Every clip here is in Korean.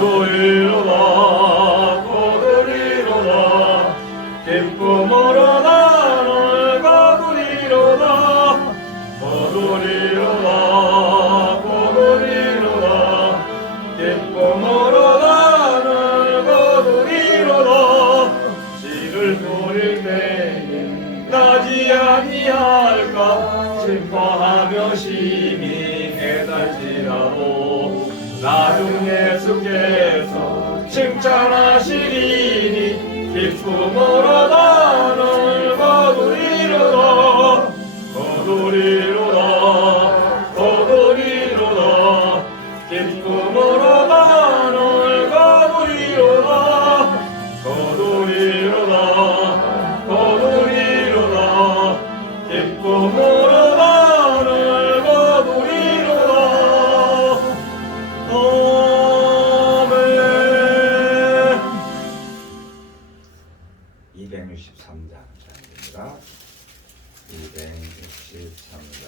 거두리로다 거두리로다 기쁨으로 나를 거두리로다 거두리로다 거두리로다 기쁨으로 나를 거두리로다 씨를 뿌릴 때에 나지 아니할까 슬퍼하며 심히 깨달지라도 나중 예수께서 칭찬하시리니 기쁨으로 나를 거두리로다 거두리로다 거두리로다 기쁨으로 나를 거두리로다 거두리로다 거두리로다 기쁨으로 나를 거두리로다 아멘. 263장 장입니다. 263장.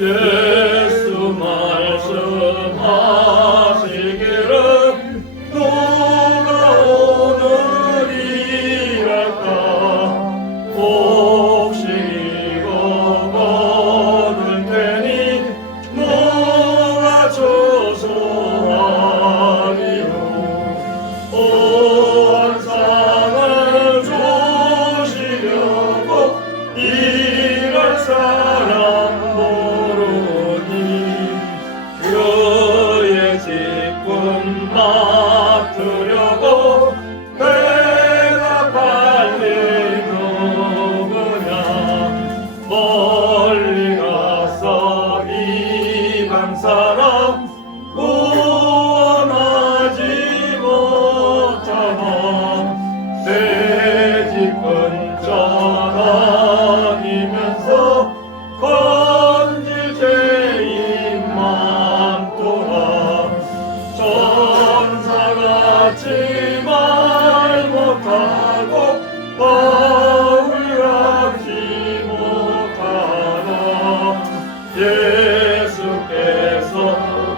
예수 말씀하시기를 누가 오늘이랄까 혹시 이거 거둘 테니 누가 조소하리요 원상을 주시려고 일할 사람 그의 직분 맡으려고 내가 빨리 누구냐 멀리 가서 이방 사람 구원하지 못하나 내 직분 전하면서 건질 죄인 많도다 천사같이 말 못하고 바울같이 못하나 예수께서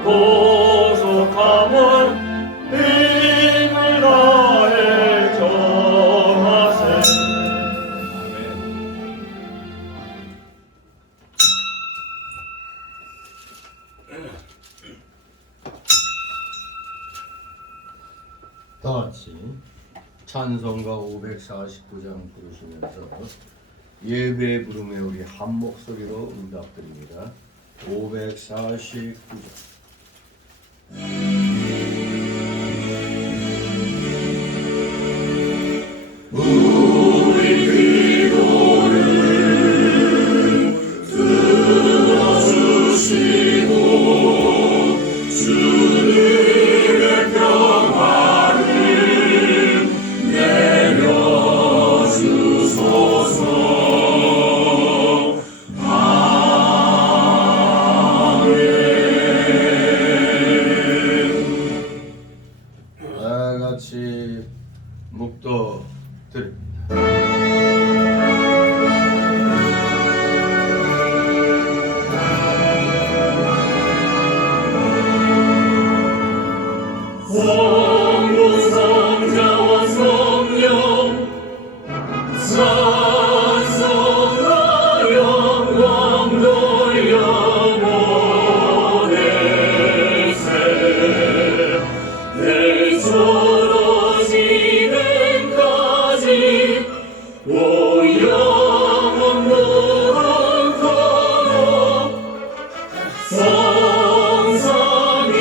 보속함을 힘을 다해 전하세. 아멘. 다같이 찬송가 549장 부르시면서 예배 부름에 우리 한 목소리로 응답드립니다. 549장. 다같이 묵도 드립니다. 성부성자와 성령 찬송과 영광 돌려보내 내처로 진행까지 오영원 무릇토록 성삼이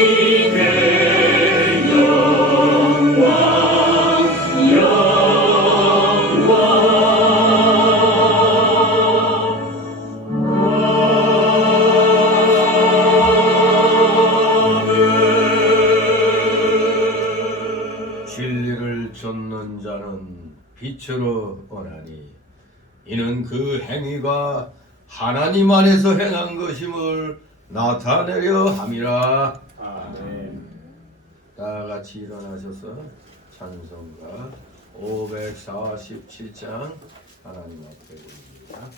되 영광 진리를 좇는 자는 빛으로 오나니 이는 그 행위가 하나님 안에서 행한 것임을 나타내려 함이라. 아멘. 다 같이 일어나셔서 찬송가 547장 하나님 앞에 드립니다.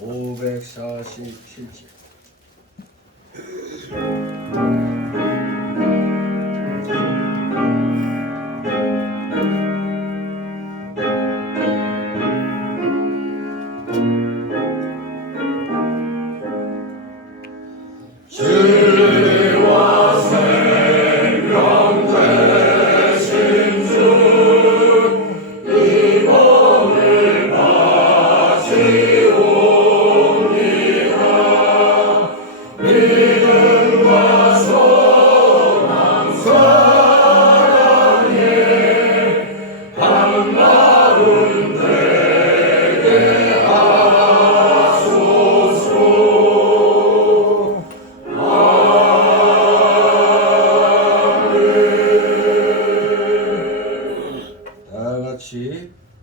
547장.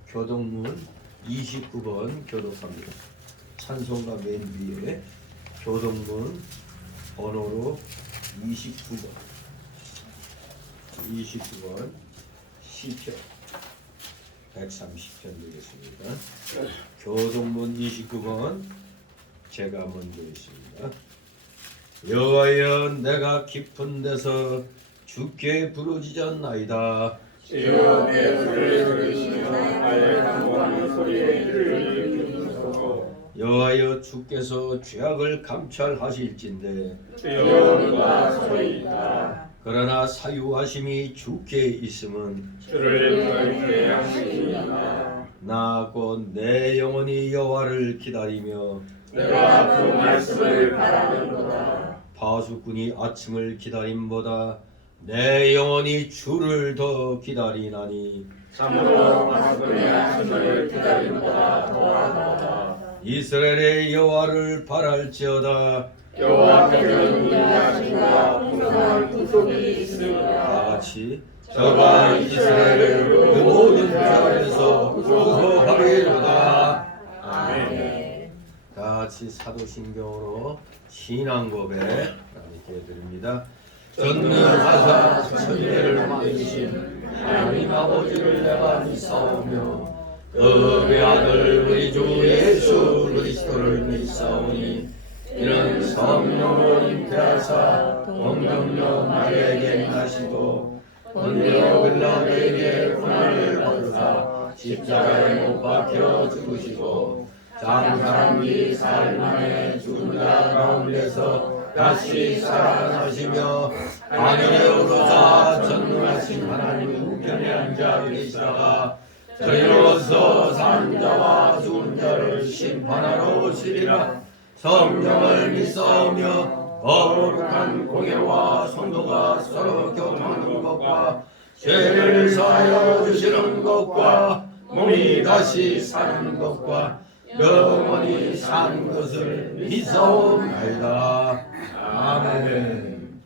교동문 29번 교독합니다. 찬송가 맨 위에 교동문 번호로 29번 시편 130편 되겠습니다. 교동문 29번 제가 먼저 있습니다. 여호와여 내가 깊은 데서 주께 부르짖었나이다. 주여 내 소리를 들으시며 나의 간구하는 소리에 귀를 기울이소서. 여호와여 주께서 죄악을 감찰하실진대 주여 누가 소리이다. 그러나 사유하심이 주께 있음은 주를 떨게 하시니이다. 나 곧 내 영혼이 여호와를 기다리며 내가 그 말씀을 바라는도다. 파수꾼이 아침을 기다림보다 내 영혼이 주를 더 기다리나니 참으로 파수꾼이 아침을 기다림보다 더하도다. 이스라엘의 여호와를 바랄지어다. 여호와께는 인자하심과 풍성한 구속이 있으니라. 다같이 저가 이스라엘을 그 모든 죄악에서 구속하리로다. 아멘. 다같이 사도신경으로 신앙고백 이렇게 드립니다. 전능하사 천지를 만드신 하나님 아버지를 내가 믿사오며 그의 아들 우리 주 예수 그리스도를 믿사오니 이는 성령으로 잉태하사 동정녀 마리아에게 나시고 본디오 빌라도에게 고난을 받으사 십자가에 못 박혀 죽으시고 장사한 지 사흘 만에 죽은 자 가운데서 다시 살아나시며 하늘에 오르사 전능하신 하나님 우편에 앉아 계시다가 저희로서 산 자와 죽은 자를 심판하러 오시리라. 성령을 믿사오며 거룩한 공예와 성도가 서로 교통하는 것과 죄를 사하여 주시는 것과 몸이 다시 사는 것과 영원히 사는 것을 믿사옵나이다. 아멘.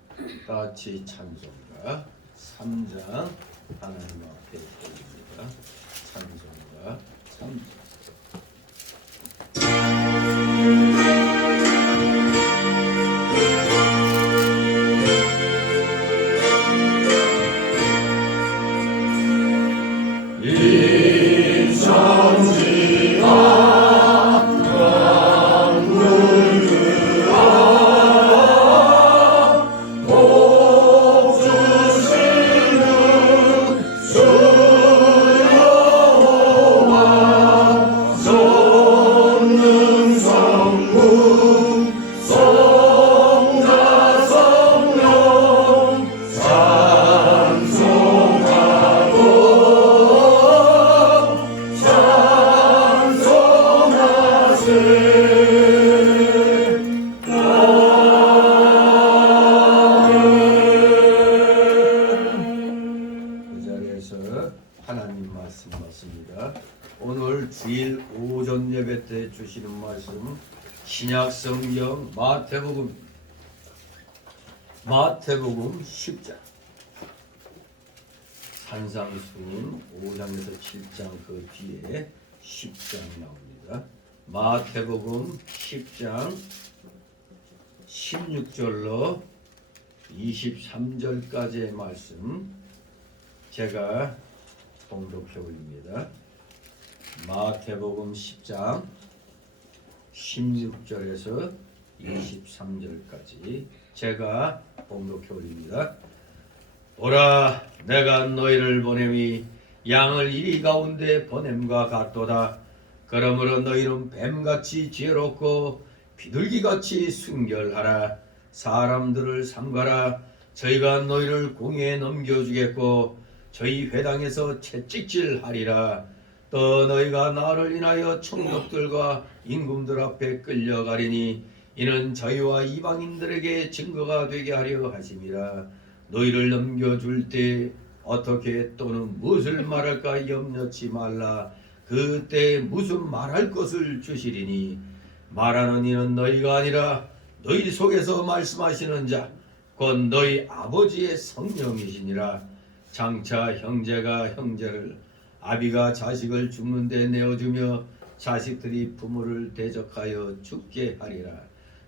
같이 찬송가 3장 하나님 앞에 드립니다. 찬송가 3장. 하나님 말씀 받습니다. 오늘 주일 오전 예배 때 주시는 말씀 신약 성경 마태복음 10장 산상수훈 5장에서 7장 그 뒤에 10장 나옵니다. 마태복음 10장 16절로 23절까지의 말씀 제가 봉독해 올립니다. 마태복음 10장 16절에서 23절까지 제가 봉독해 올립니다. 오라, 내가 너희를 보냄이 양을 이리 가운데 보냄과 같도다. 그러므로 너희는 뱀같이 지혜롭고 비둘기같이 순결하라. 사람들을 삼가라. 저희가 너희를 공에 넘겨주겠고 저희 회당에서 채찍질하리라. 또 너희가 나를 인하여 총독들과 임금들 앞에 끌려가리니 이는 저희와 이방인들에게 증거가 되게 하려 하심이라. 너희를 넘겨줄 때 어떻게 또는 무엇을 말할까 염려치 말라. 그때 무슨 말할 것을 주시리니 말하는 이는 너희가 아니라 너희 속에서 말씀하시는 자 곧 너희 아버지의 성령이시니라. 장차 형제가 형제를 아비가 자식을 죽는데 내어주며 자식들이 부모를 대적하여 죽게 하리라.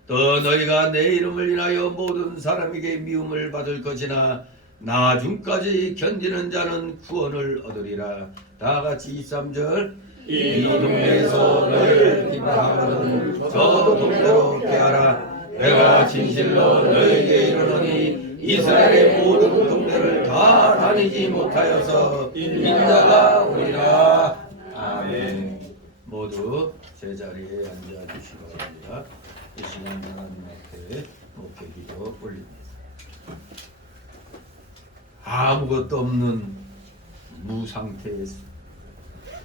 또 너희가 내 이름을 인하여 모든 사람에게 미움을 받을 것이나 나중까지 견디는 자는 구원을 얻으리라. 다같이 23절 이 동네에서 너희를 기뻐하거든 저 동네로 깨하라. 내가 진실로 너희에게 이르노니 이스라엘의 모든 동네를 다 다니지 못하여서 인자가 오리라. 아멘. 모두 제자리에 앉아주시기 바랍니다. 이 시간 하나님 앞에 목회기도 올립니다. 아무것도 없는 무상태에서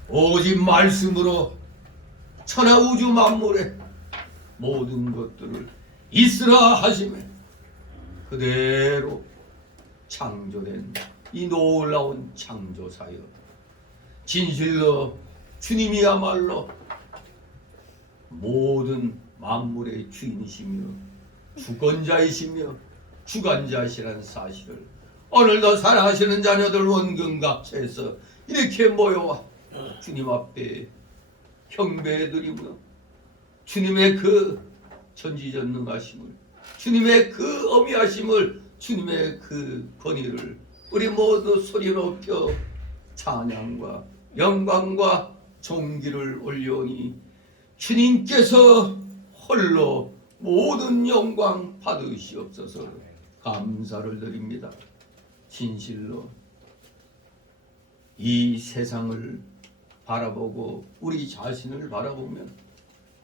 오직 말씀으로 천하우주 만물의 모든 것들을 있으라 하시매 그대로 창조된 이 놀라운 창조사여, 진실로 주님이야말로 모든 만물의 주인이시며 주권자이시며 주관자시라는 사실을 오늘도 사랑하시는 자녀들 원근각처에서 이렇게 모여와 주님 앞에 경배드리며 주님의 그 전지전능하심을, 주님의 그 어미하심을, 주님의 그 권위를 우리 모두 소리 높여 찬양과 영광과 존귀를 올려오니 주님께서 홀로 모든 영광 받으시옵소서. 감사를 드립니다. 진실로 이 세상을 바라보고 우리 자신을 바라보면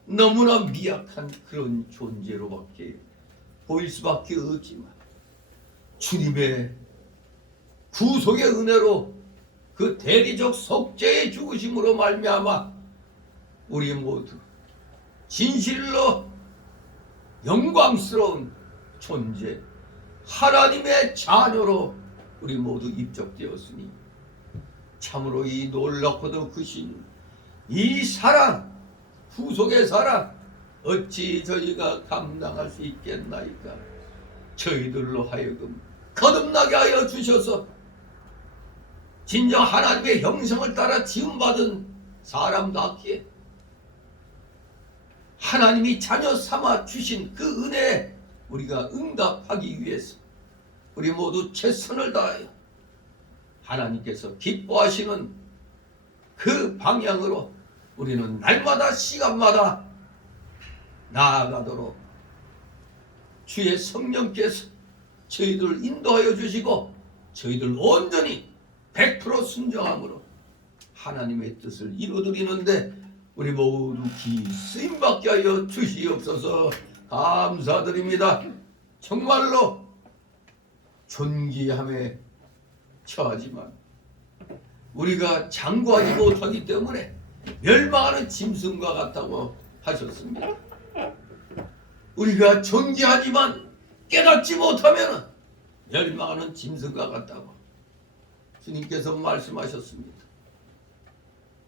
너무나 미약한 그런 존재로밖에 보일 수밖에 없지만 주님의 구속의 은혜로 그 대리적 속죄의 죽으심으로 말미암아 우리 모두 진실로 영광스러운 존재 하나님의 자녀로 우리 모두 입적되었으니 참으로 이 놀랍고도 크신 이 사랑, 구속의 사랑 어찌 저희가 감당할 수 있겠나이까. 저희들로 하여금 거듭나게 하여 주셔서 진정 하나님의 형상을 따라 지음받은 사람답게 하나님이 자녀 삼아 주신 그 은혜에 우리가 응답하기 위해서 우리 모두 최선을 다하여 하나님께서 기뻐하시는 그 방향으로 우리는 날마다 시간마다 나아가도록 주의 성령께서 저희들을 인도하여 주시고 저희들 온전히 100% 순종함으로 하나님의 뜻을 이루어드리는데 우리 모두 쓰임받게 하여 주시옵소서. 감사드립니다. 정말로 존귀함에 처하지만 우리가 장구하지 못하기 때문에 멸망하는 짐승과 같다고 하셨습니다. 우리가 존귀하지만 깨닫지 못하면 멸망하는 짐승과 같다고 주님께서 말씀하셨습니다.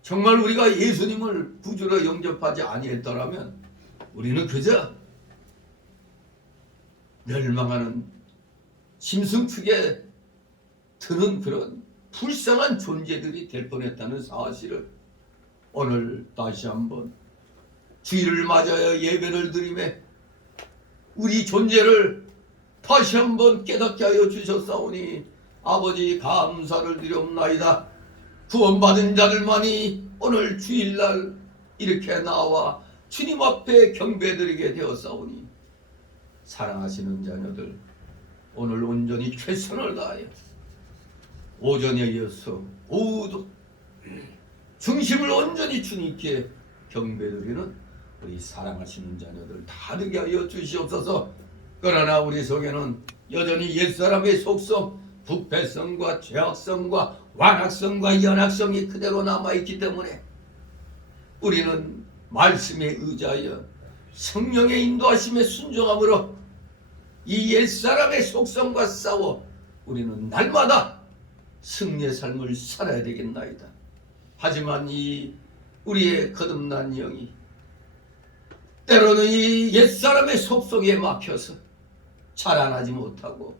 정말 우리가 예수님을 구주로 영접하지 아니했더라면 우리는 그저 멸망하는 짐승축에 드는 그런 불쌍한 존재들이 될 뻔했다는 사실을 오늘 다시 한번 주일을 맞아야 예배를 드리매 우리 존재를 다시 한번 깨닫게 하여 주셨사오니 아버지 감사를 드리옵나이다. 구원받은 자들만이 오늘 주일날 이렇게 나와 주님 앞에 경배드리게 되었사오니 사랑하시는 자녀들, 오늘 온전히 최선을 다하여 오전에 이어서 오후도 중심을 온전히 주님께 경배드리는 우리 사랑하시는 자녀들 다 되게 하여 주시옵소서. 그러나 우리 속에는 여전히 옛사람의 속성, 부패성과 죄악성과 완악성과 연악성이 그대로 남아있기 때문에 우리는 말씀에 의지하여 성령의 인도하심에 순종함으로 이 옛사람의 속성과 싸워 우리는 날마다 승리의 삶을 살아야 되겠나이다. 하지만 이 우리의 거듭난 영이 때로는 이 옛사람의 속성에 막혀서 자라나지 못하고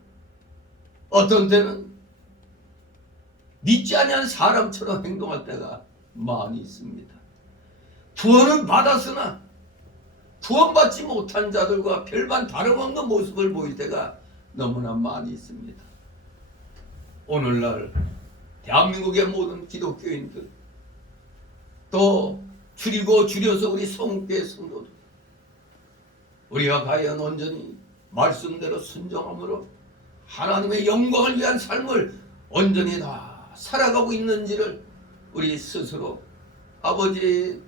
어떤 때는 믿지 아니한 사람처럼 행동할 때가 많이 있습니다. 구원은 받았으나 구원받지 못한 자들과 별반 다름없는 모습을 보일 때가 너무나 많이 있습니다. 오늘날 대한민국의 모든 기독교인들 또 줄여서 우리 성교회 성도들 우리가 과연 온전히 말씀대로 순종함으로 하나님의 영광을 위한 삶을 온전히 다 살아가고 있는지를 우리 스스로 아버지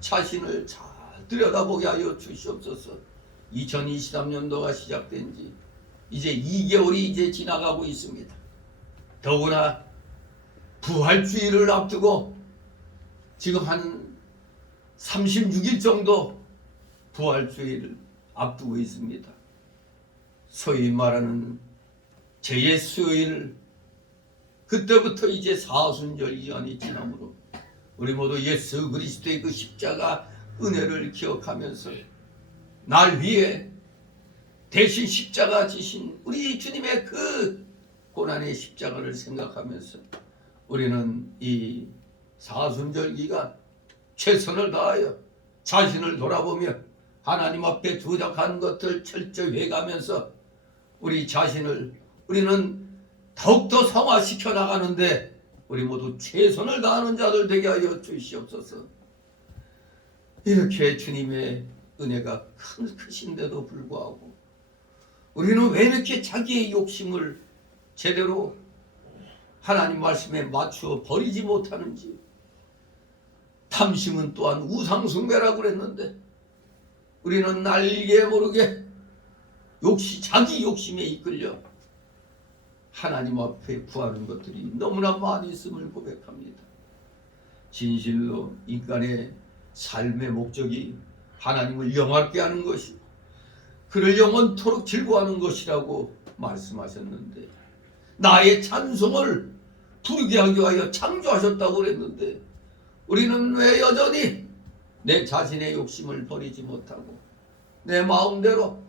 자신을 잘 들여다보게 하여 주시옵소서. 2023년도가 시작된 지 이제 2개월이 이제 지나가고 있습니다. 더구나 부활주의를 앞두고 지금 한 36일 정도 부활주의를 앞두고 있습니다. 소위 말하는 제2수요일 그때부터 이제 사순절 기간이 지나므로 우리 모두 예수 그리스도의 그 십자가 은혜를 기억하면서 날 위해 대신 십자가 지신 우리 주님의 그 고난의 십자가를 생각하면서 우리는 이 사순절 기간 최선을 다하여 자신을 돌아보며 하나님 앞에 두작한 것들 철저히 회개하면서 우리 자신을 우리는 더욱더 성화시켜 나가는데 우리 모두 최선을 다하는 자들 되게 하여 주시옵소서. 이렇게 주님의 은혜가 크신데도 불구하고 우리는 왜 이렇게 자기의 욕심을 제대로 하나님 말씀에 맞추어 버리지 못하는지. 탐심은 또한 우상숭배라고 그랬는데 우리는 알게 모르게 자기 욕심에 이끌려 하나님 앞에 구하는 것들이 너무나 많이 있음을 고백합니다. 진실로 인간의 삶의 목적이 하나님을 영화롭게 하는 것이고 그를 영원토록 즐거워하는 것이라고 말씀하셨는데 나의 찬송을 부르게 하기 위하여 창조하셨다고 그랬는데 우리는 왜 여전히 내 자신의 욕심을 버리지 못하고 내 마음대로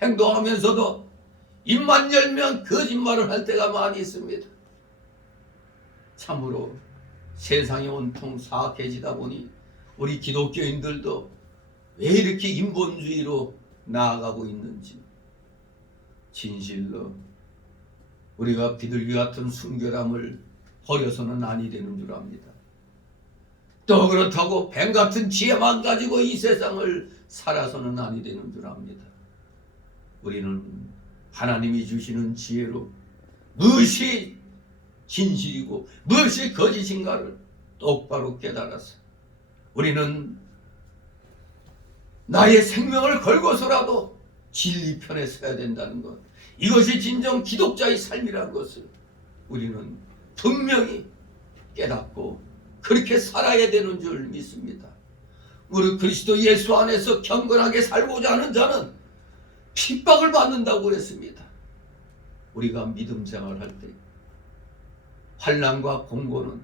행동하면서도 입만 열면 거짓말을 할 때가 많이 있습니다. 참으로 세상이 온통 사악해지다 보니 우리 기독교인들도 왜 이렇게 인본주의로 나아가고 있는지 진실로 우리가 비둘기 같은 순결함을 버려서는 아니 되는 줄 압니다. 또 그렇다고 뱀 같은 지혜만 가지고 이 세상을 살아서는 아니 되는 줄 압니다. 우리는 하나님이 주시는 지혜로 무엇이 진실이고 무엇이 거짓인가를 똑바로 깨달아서 우리는 나의 생명을 걸고서라도 진리 편에 서야 된다는 것, 이것이 진정 기독자의 삶이라는 것을 우리는 분명히 깨닫고 그렇게 살아야 되는 줄 믿습니다. 우리 그리스도 예수 안에서 경건하게 살고자 하는 자는 핍박을 받는다고 그랬습니다. 우리가 믿음 생활할 때 환난과 공고는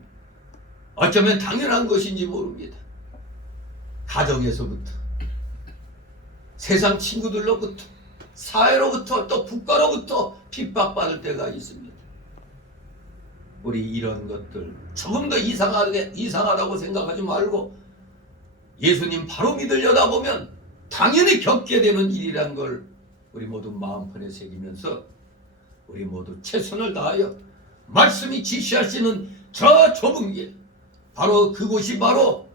어쩌면 당연한 것인지 모릅니다. 가정에서부터 세상 친구들로부터 사회로부터 또 국가로부터 핍박받을 때가 있습니다. 우리 이런 것들 조금 더 이상하다고 생각하지 말고 예수님 바로 믿으려다 보면 당연히 겪게 되는 일이란 걸 우리 모두 마음판에 새기면서 우리 모두 최선을 다하여 말씀이 지시하시는 저 좁은 길, 바로 그곳이 바로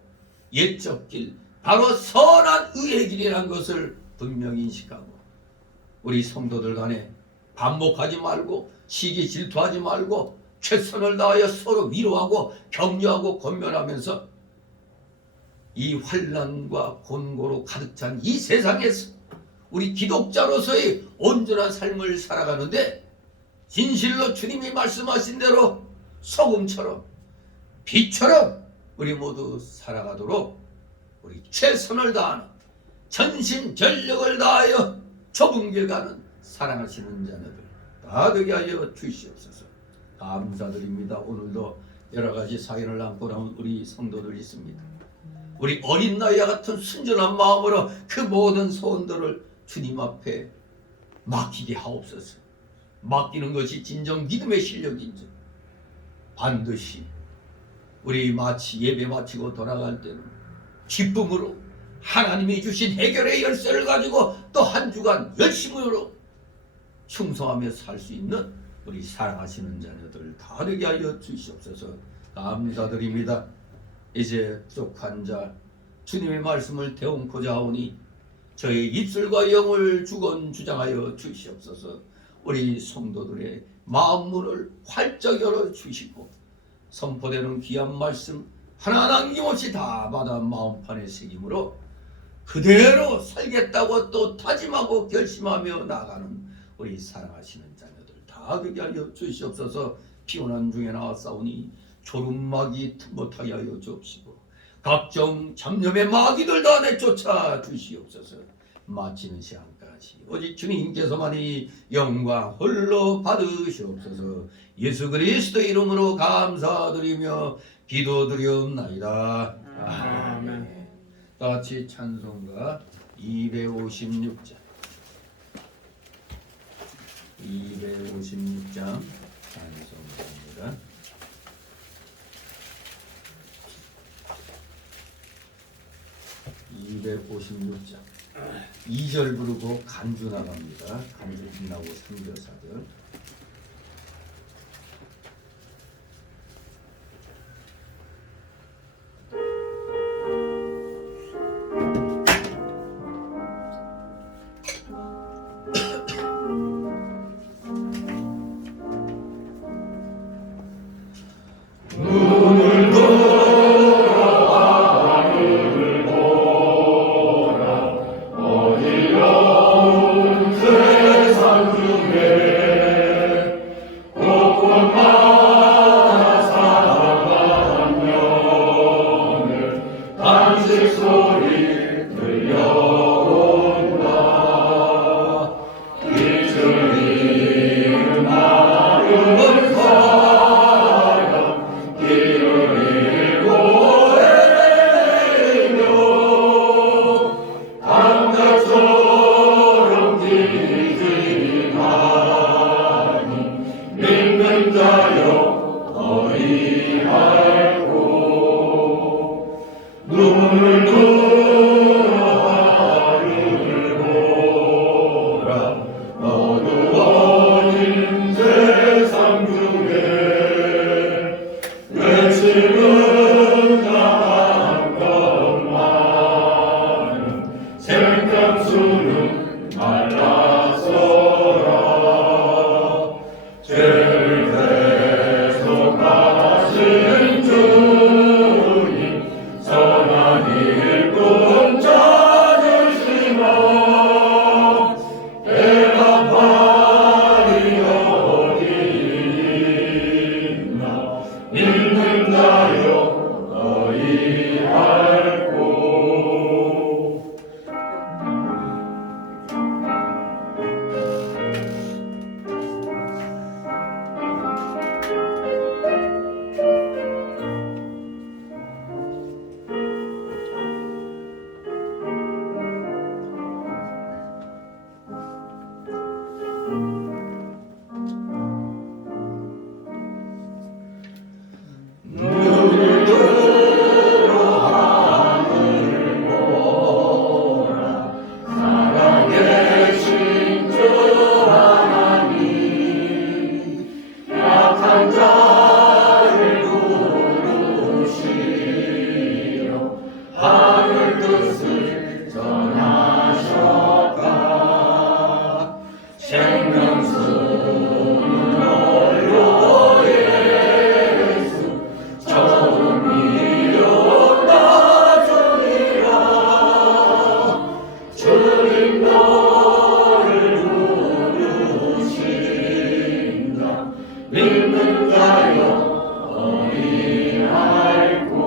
옛적 길, 바로 선한 의의 길이라는 것을 분명히 인식하고 우리 성도들 간에 반복하지 말고 시기 질투하지 말고 최선을 다하여 서로 위로하고 격려하고 권면하면서 이 환난과 곤고로 가득 찬 이 세상에서 우리 기독자로서의 온전한 삶을 살아가는데 진실로 주님이 말씀하신 대로 소금처럼 빛처럼 우리 모두 살아가도록 우리 최선을 다하는 전심전력을 다하여 좁은 길 가는 사랑하시는 자녀들 다 되게 하여 주시옵소서. 감사드립니다. 오늘도 여러 가지 사연을 안고 나온 우리 성도들 있습니다. 우리 어린 나이와 같은 순전한 마음으로 그 모든 소원들을 주님 앞에 맡기게 하옵소서. 맡기는 것이 진정 믿음의 실력인지 반드시 우리 마치 예배 마치고 돌아갈 때는 기쁨으로 하나님이 주신 해결의 열쇠를 가지고 또 한 주간 열심으로 충성하며 살 수 있는 우리 사랑하시는 자녀들 다 되게 하여 주시옵소서. 감사드립니다. 이제 부족한 자 주님의 말씀을 대언코자 하오니 저의 입술과 영을 주건주장하여 주시옵소서. 우리 성도들의 마음문을 활짝 열어 주시고 선포되는 귀한 말씀 하나 남김없이 다 받아 마음판에 새김으로 그대로 살겠다고 또 다짐하고 결심하며 나가는 우리 사랑하시는 자녀들 다 되게 하여 주시옵소서. 피곤한 중에 나왔사오니 졸음마귀 못하게 하여 주옵시고 각종 잡념의 마귀들 다 내쫓아 주시옵소서. 마치는 시간까지 오직 주님께서만이 영광 홀로 받으시옵소서. 예수 그리스도 이름으로 감사드리며 기도드리옵나이다. 아멘. 다 같이 찬송가 256장 256장 찬송가입니다. 256장 2절 부르고 간주 나갑니다. 간주 끝나고 3절 4절 하늘 뜻을 전하셨다. 생명수는 홀로 예수 처음 이뤘다 주니라. 주님 너를 부르신다. 믿는 자여 어리 알고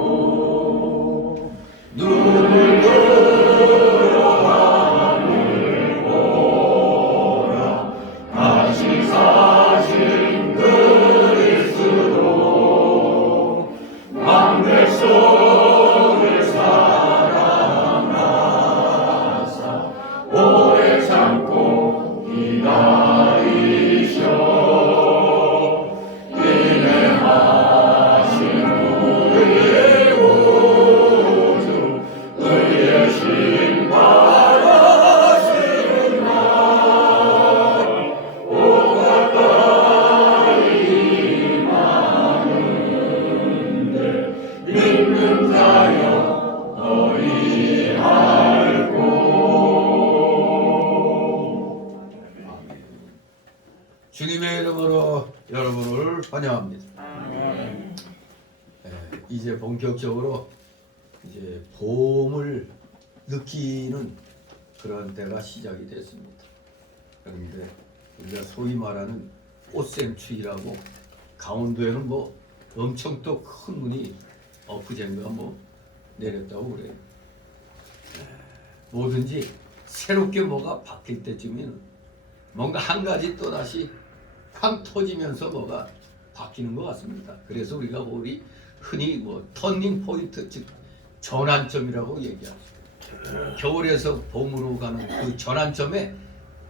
눈을 들어 하늘 보라. 다시 사신 그리스도 왕백 속을 사랑하사 오래 참고 기다리셔. 믿는 자여 너희 알고. 주님의 이름으로 여러분을 환영합니다. 이제 본격적으로 이제 봄을 느끼는 그런 때가 시작이 됐습니다. 그런데 우리가 소위 말하는 꽃샘추위라고 강원도에는 뭐 엄청 또 큰 눈이 엊그젠가 뭐 내렸다고 그래요. 뭐든지 새롭게 뭐가 바뀔 때쯤에는 뭔가 한 가지 또 다시 팡 터지면서 뭐가 바뀌는 것 같습니다. 그래서 우리가 우리 흔히 뭐 터닝 포인트 즉 전환점이라고 얘기하죠. 겨울에서 봄으로 가는 그 전환점에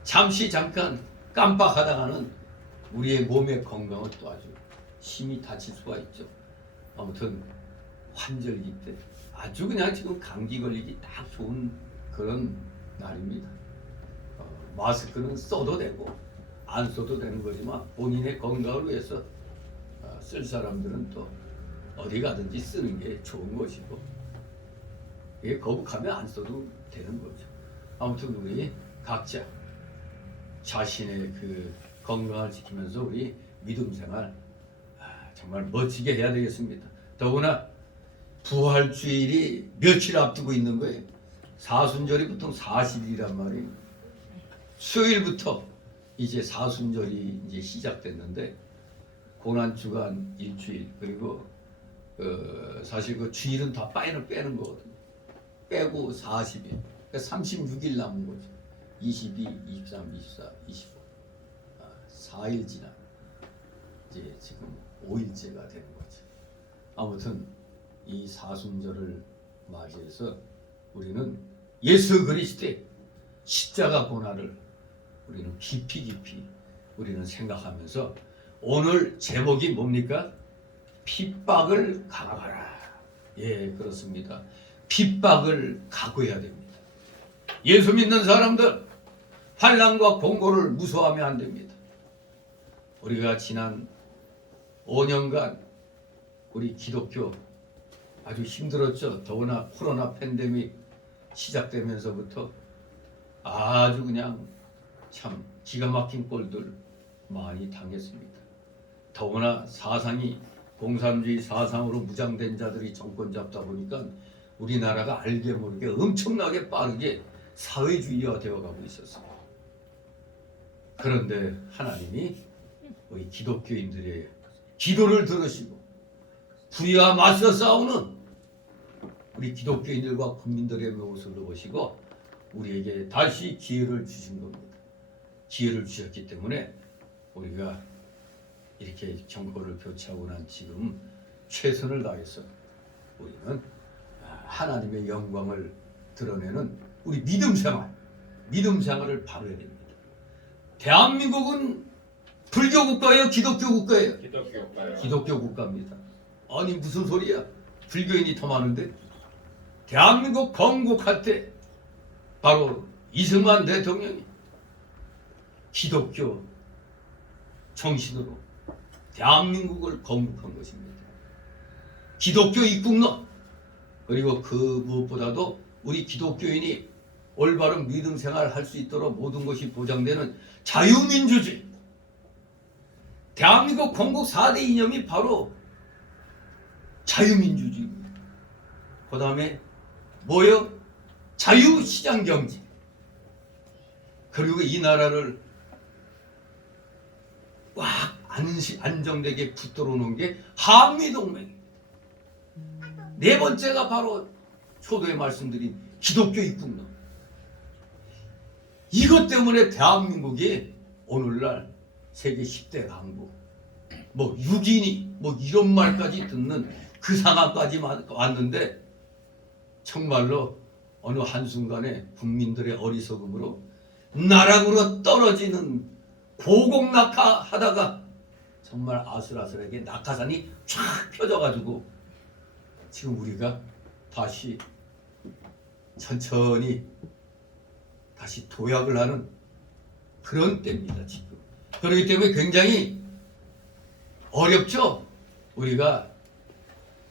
잠깐 깜빡하다가는 우리의 몸의 건강을 또 아주 심히 다칠 수가 있죠. 아무튼 환절기 때 아주 그냥 지금 감기 걸리기 딱 좋은 그런 날입니다. 마스크는 써도 되고 안 써도 되는 거지만 본인의 건강을 위해서 쓸 사람들은 또 어디 가든지 쓰는 게 좋은 것이고, 이게 거북하면 안 써도 되는 거죠. 아무튼 우리 각자 자신의 그 건강을 지키면서 우리 믿음 생활 정말 멋지게 해야 되겠습니다. 더구나 부활주일이 며칠 앞두고 있는 거예요. 사순절이 보통 40일이란 말이에요. 수요일부터 이제 사순절이 이제 시작됐는데 고난주간 일주일 그리고 사실 그 주일은 다 빼는 거거든요. 빼고 40일, 그러니까 36일 남은 거죠. 22, 23, 24, 25, 4일 지나 이제 지금 5일째가 되는 거죠. 아무튼 이 사순절을 맞이해서 우리는 예수 그리스도의 십자가 고난을 우리는 깊이 우리는 생각하면서 오늘 제목이 뭡니까? 핍박을 각오하라. 예, 그렇습니다. 핍박을 각오해야 됩니다. 예수 믿는 사람들 환난과 공고를 무서워하면 안 됩니다. 우리가 지난 5년간 우리 기독교 아주 힘들었죠. 더구나 코로나 팬데믹 시작되면서부터 아주 그냥 참 기가 막힌 꼴들 많이 당했습니다. 더구나 사상이 공산주의 사상으로 무장된 자들이 정권 잡다 보니까 우리나라가 알게 모르게 엄청나게 빠르게 사회주의화 되어가고 있었습니다. 그런데 하나님이 우리 기독교인들의 기도를 들으시고 불의와 맞서 싸우는 우리 기독교인들과 국민들의 모습을 보시고 우리에게 다시 기회를 주신 겁니다. 기회를 주셨기 때문에 우리가 이렇게 정권을 교체하고 난 지금 최선을 다해서 우리는 하나님의 영광을 드러내는 우리 믿음 생활을 바라야 됩니다. 대한민국은 불교 국가예요, 기독교 국가예요? 기독교 국가입니다. 아니 무슨 소리야? 불교인이 더 많은데? 대한민국 건국할 때 바로 이승만 대통령이 기독교 정신으로 대한민국을 건국한 것입니다. 기독교 입국론, 그리고 그 무엇보다도 우리 기독교인이 올바른 믿음 생활을 할 수 있도록 모든 것이 보장되는 자유민주주의. 대한민국 건국 4대 이념이 바로 자유민주주의입니다. 그 다음에 뭐요? 자유시장경제. 그리고 이 나라를 꽉 안정되게 붙들어 놓은 게 한미동맹. 네 번째가 바로 초도에 말씀드린 기독교 입국론. 이것 때문에 대한민국이 오늘날 세계 10대 강국, 뭐 6인이 뭐 이런 말까지 듣는 그 상황까지 왔는데, 정말로 어느 한순간에 국민들의 어리석음으로 나락으로 떨어지는 고공낙하하다가 정말 아슬아슬하게 낙하산이 쫙 펴져가지고 지금 우리가 다시 천천히 다시 도약을 하는 그런 때입니다, 지금. 그렇기 때문에 굉장히 어렵죠. 우리가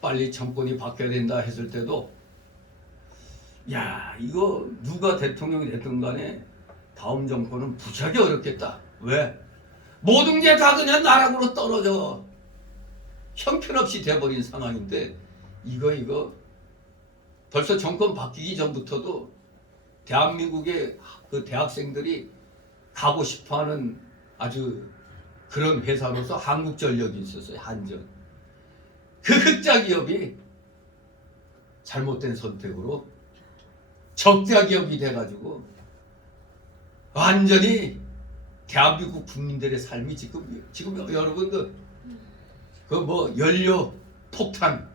빨리 정권이 바뀌어야 된다 했을 때도, 야, 이거 누가 대통령이 됐든 간에 다음 정권은 부차기 어렵겠다. 왜? 모든 게 다 그냥 나락으로 떨어져 형편없이 돼버린 상황인데, 이거 벌써 정권 바뀌기 전부터도 대한민국의 그 대학생들이 가고 싶어하는 아주 그런 회사로서 한국전력이 있었어요. 한전. 그 흑자 기업이 잘못된 선택으로 적자 기업이 돼가지고 완전히 대한민국 국민들의 삶이 지금 여러분 그 뭐 연료 폭탄,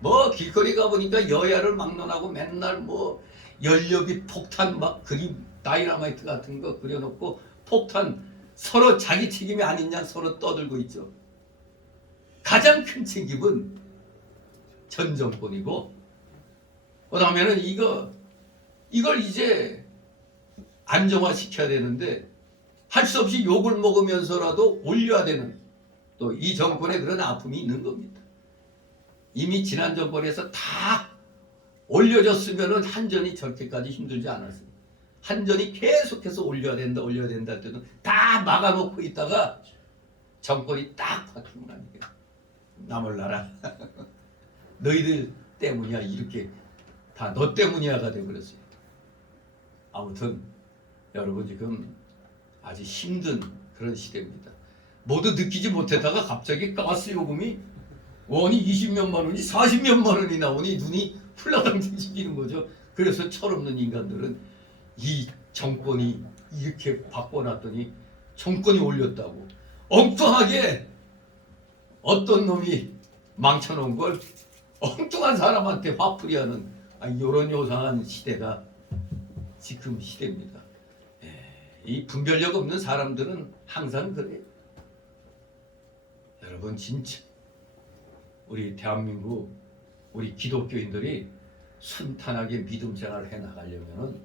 뭐 길거리 가보니까 여야를 막론하고 맨날 뭐 연료비 폭탄 막 그림 다이너마이트 같은 거 그려놓고 폭탄 서로 자기 책임이 아닌 양 서로 떠들고 있죠. 가장 큰 책임은 전 정권이고, 그 다음에는 이걸 이제 안정화시켜야 되는데 할 수 없이 욕을 먹으면서라도 올려야 되는 또 이 정권에 그런 아픔이 있는 겁니다. 이미 지난 정권에서 다 올려줬으면은 한전이 저렇게까지 힘들지 않았어요. 한전이 계속해서 올려야 된다 할 때도 다 막아놓고 있다가 정권이 딱 바뀌고 나니까 나몰라라 너희들 때문이야, 이렇게 다 너 때문이야가 돼버렸어요. 아무튼 여러분 지금 아주 힘든 그런 시대입니다. 모두 느끼지 못했다가 갑자기 가스 요금이 원이 20몇만 원이 40몇만 원이 나오니 눈이 풀라당겨지는 거죠. 그래서 철없는 인간들은 이 정권이 이렇게 바꿔놨더니 정권이 올렸다고 엉뚱하게 어떤 놈이 망쳐놓은 걸 엉뚱한 사람한테 화풀이하는 이런 요상한 시대가 지금 시대입니다. 이 분별력 없는 사람들은 항상 그래요. 여러분 진짜 우리 대한민국 우리 기독교인들이 순탄하게 믿음 생활을 해나가려면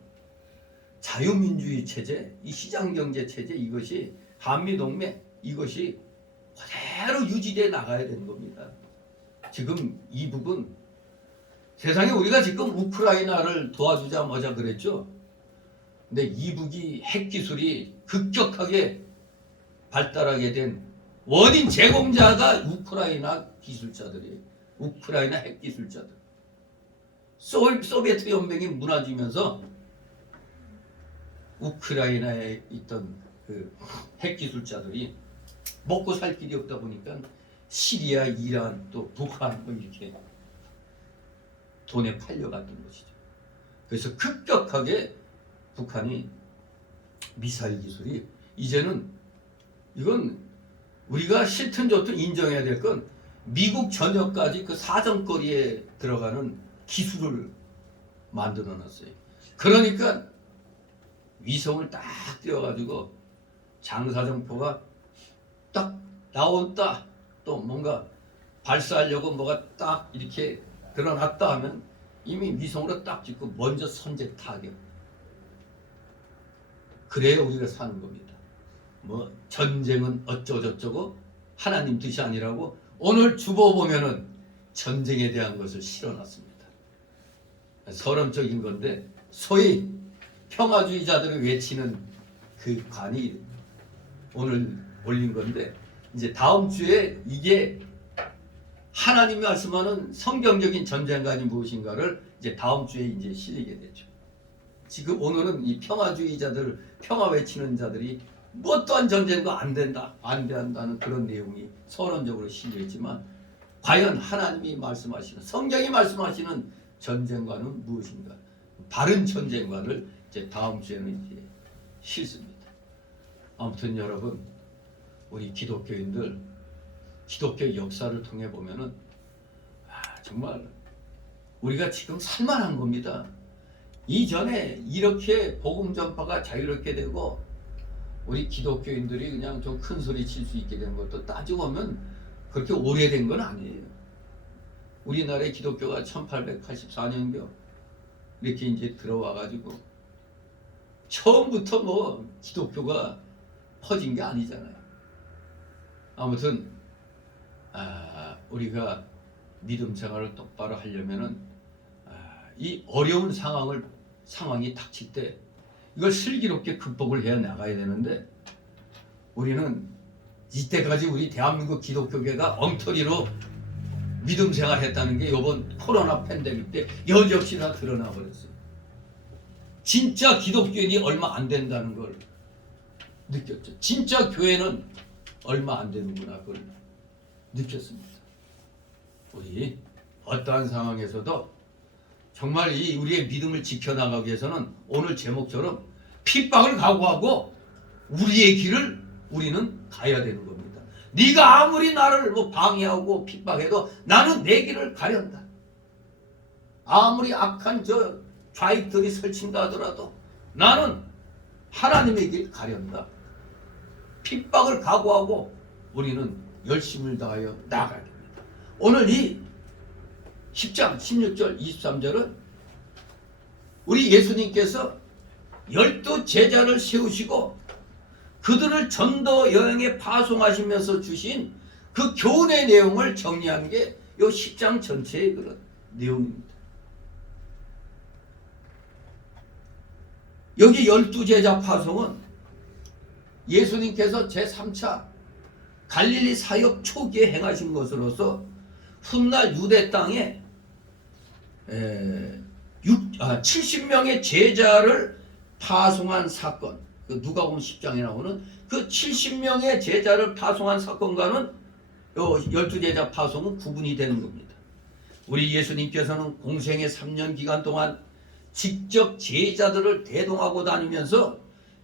자유민주주의 체제, 이 시장경제 체제, 이것이 한미동맹 이것이 그대로 유지돼 나가야 되는 겁니다. 지금 이북은 세상에 우리가 지금 우크라이나를 도와주자마자 그랬죠. 근데 이북이 핵기술이 급격하게 발달하게 된 원인 제공자가 우크라이나 기술자들이에요. 우크라이나 핵기술자들. 소비에트 연맹이 무너지면서 우크라이나에 있던 그 핵기술자들이 먹고 살 길이 없다 보니까 시리아, 이란, 또 북한 뭐 이렇게 돈에 팔려갔던 것이죠. 그래서 급격하게 북한이 미사일 기술이 이제는 이건 우리가 싫든 좋든 인정해야 될 건 미국 전역까지 그 사정거리에 들어가는 기술을 만들어 놨어요. 그러니까 위성을 딱 띄워가지고 장사정포가 딱 나온다, 또 뭔가 발사하려고 뭐가 딱 이렇게 드러났다 하면 이미 위성으로 딱 찍고 먼저 선제 타격. 그래야 우리가 사는 겁니다. 뭐 전쟁은 어쩌고저쩌고 하나님 뜻이 아니라고 오늘 주보 보면은 전쟁에 대한 것을 실어놨습니다. 서론적인 건데 소위 평화주의자들이 외치는 그 관이 오늘 올린 건데 이제 다음 주에 이게 하나님이 말씀하는 성경적인 전쟁관이 무엇인가를 이제 다음 주에 이제 실리게 되죠. 지금 오늘은 이 평화주의자들, 평화 외치는 자들이 뭐 어떠한 전쟁도 안 된다, 안 된다는 그런 내용이 서론적으로 실려있지만 과연 하나님이 말씀하시는, 성경이 말씀하시는 전쟁관은 무엇인가? 바른 전쟁관을 이제 다음 주에는 이제 실습니다. 아무튼 여러분, 우리 기독교인들 기독교 역사를 통해 보면은 정말 우리가 지금 살만한 겁니다. 이전에 이렇게 복음 전파가 자유롭게 되고 우리 기독교인들이 그냥 좀 큰 소리 칠 수 있게 된 것도 따지고 보면 그렇게 오래된 건 아니에요. 우리나라의 기독교가 1884년경 이렇게 이제 들어와 가지고 처음부터 뭐 기독교가 퍼진 게 아니잖아요. 아무튼 우리가 믿음 생활을 똑바로 하려면은 이 어려운 상황이 닥칠 때 이걸 슬기롭게 극복을 해 나가야 되는데 우리는 이때까지 우리 대한민국 기독교계가 엉터리로 믿음 생활했다는 게 이번 코로나 팬데믹 때 여지없이 다 드러나 버렸어요. 진짜 기독교인이 얼마 안 된다는 걸 느꼈죠. 진짜 교회는 얼마 안 되는구나 그걸 느꼈습니다. 우리 어떠한 상황에서도 정말 이 우리의 믿음을 지켜나가기 위해서는 오늘 제목처럼 핍박을 각오하고 우리의 길을 우리는 가야 되는 겁니다. 네가 아무리 나를 뭐 방해하고 핍박해도 나는 내 길을 가련다. 아무리 악한 저 좌익들이 설친다 하더라도 나는 하나님의 길 가련다. 핍박을 각오하고 우리는 열심을 다하여 나가야 됩니다. 오늘 이 10장 16절 23절은 우리 예수님께서 12 제자를 세우시고 그들을 전도 여행에 파송하시면서 주신 그 교훈의 내용을 정리한 게 이 10장 전체의 그런 내용입니다. 여기 12 제자 파송은 예수님께서 제3차 갈릴리 사역 초기에 행하신 것으로서 훗날 유대 땅에 70명의 제자를 파송한 사건, 그 누가복음 10장에 나오는 그 70명의 제자를 파송한 사건과는 12제자 파송은 구분이 되는 겁니다. 우리 예수님께서는 공생의 3년 기간 동안 직접 제자들을 대동하고 다니면서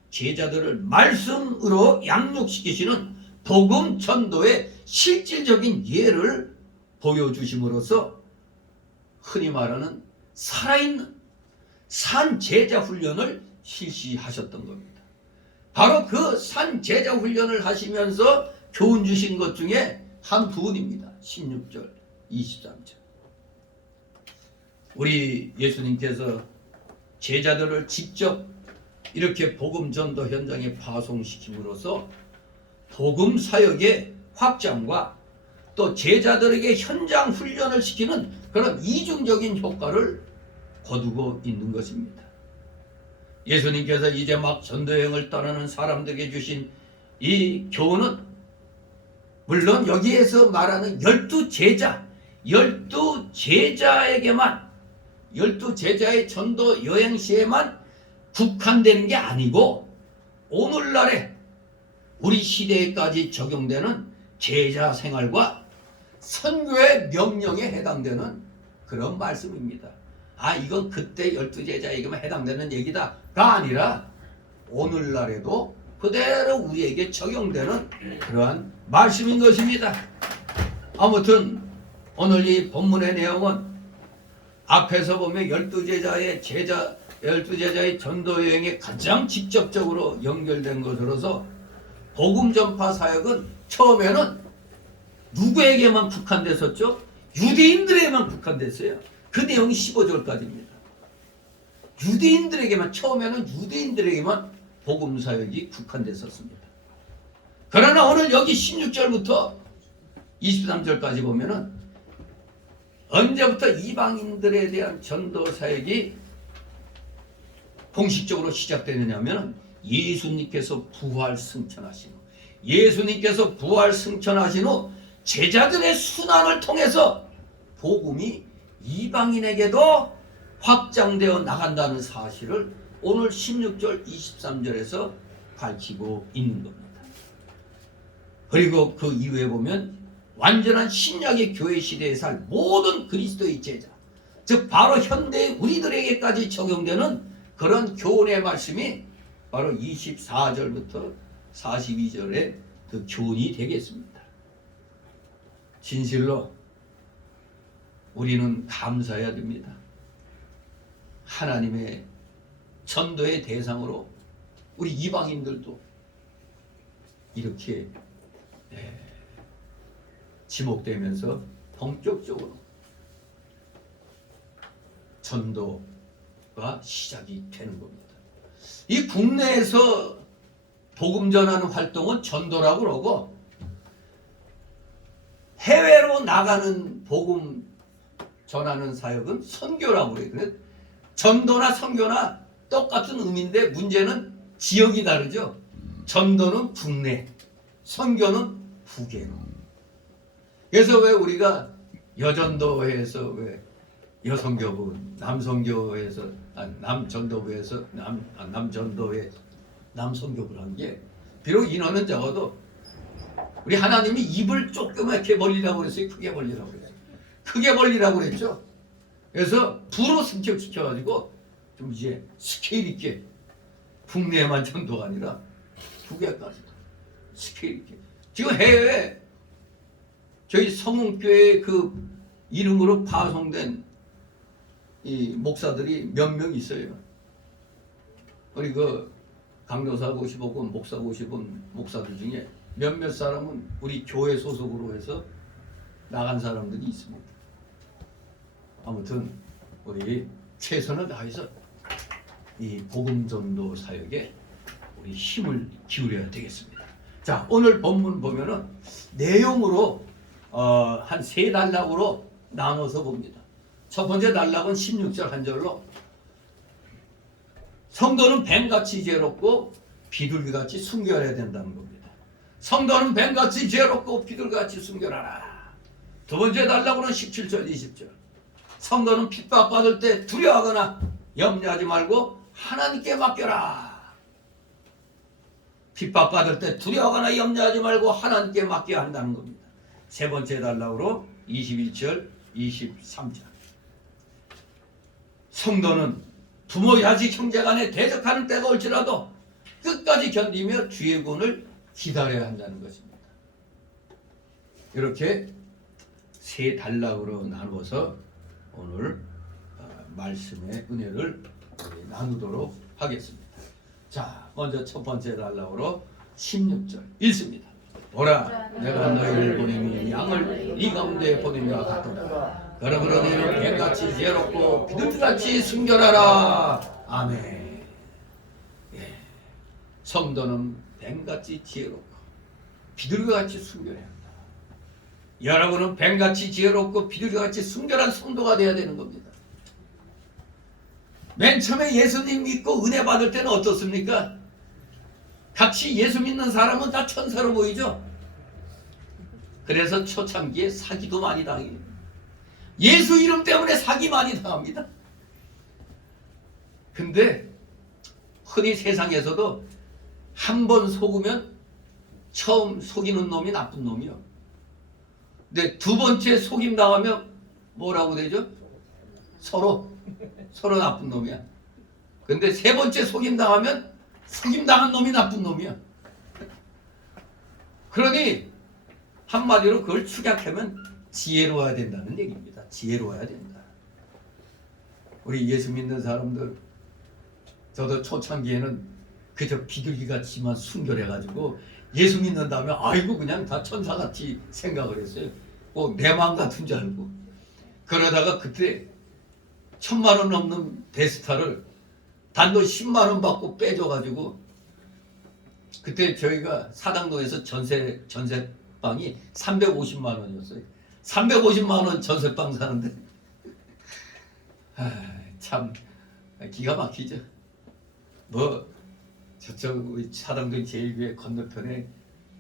제자들을 말씀으로 양육시키시는 복음 전도의 실질적인 예를 보여주심으로써 흔히 말하는 살아있는 산 제자 훈련을 실시하셨던 겁니다. 바로 그 산 제자 훈련을 하시면서 교훈 주신 것 중에 한 부분입니다. 16절, 23절. 우리 예수님께서 제자들을 직접 이렇게 복음 전도 현장에 파송시킴으로써 복음 사역의 확장과 또 제자들에게 현장 훈련을 시키는 그런 이중적인 효과를 거두고 있는 것입니다. 예수님께서 이제 막 전도여행을 떠나는 사람들에게 주신 이 교훈은 물론 여기에서 말하는 12 제자에게만 12제자의 전도 여행 시에만 국한되는 게 아니고 오늘날에 우리 시대에까지 적용되는 제자 생활과 선교의 명령에 해당되는 그런 말씀입니다. 이건 그때 12제자에게만 해당되는 얘기다가 아니라 오늘날에도 그대로 우리에게 적용되는 그러한 말씀인 것입니다. 아무튼 오늘 이 본문의 내용은 앞에서 보면 12제자의 전도 여행에 가장 직접적으로 연결된 것으로서 복음 전파 사역은 처음에는 누구에게만 국한됐었죠? 유대인들에게만 국한됐어요. 그 내용이 15절까지입니다. 유대인들에게만, 처음에는 유대인들에게만 복음 사역이 국한됐었습니다. 그러나 오늘 여기 16절부터 23절까지 보면은 언제부터 이방인들에 대한 전도 사역이 공식적으로 시작되느냐면 예수님께서 부활 승천하신 후, 예수님께서 부활 승천하신 후 제자들의 순환을 통해서 복음이 이방인에게도 확장되어 나간다는 사실을 오늘 16절 23절에서 밝히고 있는 겁니다. 그리고 그 이후에 보면 완전한 신약의 교회 시대에 살 모든 그리스도의 제자, 즉 바로 현대 우리들에게까지 적용되는 그런 교훈의 말씀이 바로 24절부터 42절의 그 교훈이 되겠습니다. 진실로 우리는 감사해야 됩니다. 하나님의 전도의 대상으로 우리 이방인들도 이렇게 지목되면서 본격적으로 전도가 시작이 되는 겁니다. 이 국내에서 복음 전하는 활동은 전도라고 그러고, 해외로 나가는 복음 전하는 사역은 선교라고 그래요. 그래서 전도나 선교나 똑같은 의미인데 문제는 지역이 다르죠. 전도는 국내, 선교는 국외로. 그래서 왜 우리가 여전도회에서 왜 여성교부, 남성교회에서 남전도부에서 남전도회 남성교부를 한 게, 비록 인원은 적어도 우리 하나님이 입을 조그맣게 벌리라고 그랬어요. 크게 벌리라고 그랬어요. 크게 벌리라고 그랬죠. 그래서 부로 승격시켜가지고 좀 이제 스케일 있게, 국내에만 전도가 아니라 국외까지도 스케일 있게. 지금 해외에 저희 성흥교회 그 이름으로 파송된 이 목사들이 몇 명 있어요. 우리 그 강도사 55군, 목사 50군 목사들 중에 몇몇 사람은 우리 교회 소속으로 해서 나간 사람들이 있습니다. 아무튼 우리 최선을 다해서 이 복음 전도 사역에 우리 힘을 기울여야 되겠습니다. 자, 오늘 본문 보면은 내용으로 한 세 단락으로 나눠서 봅니다. 첫 번째 단락은 16절 한 절로, 성도는 뱀같이 지혜롭고 비둘기같이 순결해야 된다는 겁니다. 성도는 뱀같이 지혜롭고 비둘기같이 순결하라. 두 번째 단락으로는 17절 20절, 성도는 핍박받을 때 두려워하거나 염려하지 말고 하나님께 맡겨라. 핍박받을 때 두려워하거나 염려하지 말고 하나님께 맡겨야 한다는 겁니다. 세 번째 단락으로 21절 23절, 성도는 부모 자식 형제 간에 대적하는 때가 올지라도 끝까지 견디며 주의 구원을 기다려야 한다는 것입니다. 이렇게 세 단락으로 나누어서 오늘 말씀의 은혜를 나누도록 하겠습니다. 자, 먼저 첫 번째 단락으로 16절 읽습니다. 오라, 내가 너희를 보내니 양을 이 가운데 보내며 같도다. 그러므로 너희는 뱀같이 지혜롭고 비둘기같이 순결하라. 아멘. 예. 성도는 뱀같이 지혜롭고 비둘기같이 순결해야 한다. 여러분은 뱀같이 지혜롭고 비둘기같이 순결한 성도가 되어야 되는 겁니다. 맨 처음에 예수님 믿고 은혜 받을 때는 어떻습니까? 같이 예수 믿는 사람은 다 천사로 보이죠. 그래서 초창기에 사기도 많이 당해요. 예수 이름 때문에 사기 많이 당합니다. 근데 흔히 세상에서도 한 번 속으면 처음 속이는 놈이 나쁜 놈이요. 근데 두 번째 속임 당하면 뭐라고 되죠? 서로 나쁜 놈이야. 근데 세 번째 속임 당하면 속임 당한 놈이 나쁜 놈이야. 그러니 한마디로 그걸 축약하면 지혜로워야 된다는 얘기입니다. 지혜로워야 된다. 우리 예수 믿는 사람들, 저도 초창기에는 그저 비둘기같이만 순결해가지고 예수 믿는다면 아이고 그냥 다 천사같이 생각을 했어요. 꼭 내 마음 같은 줄 알고. 그러다가 그때 1,000만 원 넘는 데스타를 단돈 10만 원 받고 빼줘가지고, 그때 저희가 사당동에서 전세방이 350만 원이었어요. 350만 원 전셋방 사는데 참 기가 막히죠. 뭐 저쪽 우리 사당동 제일교회 건너편에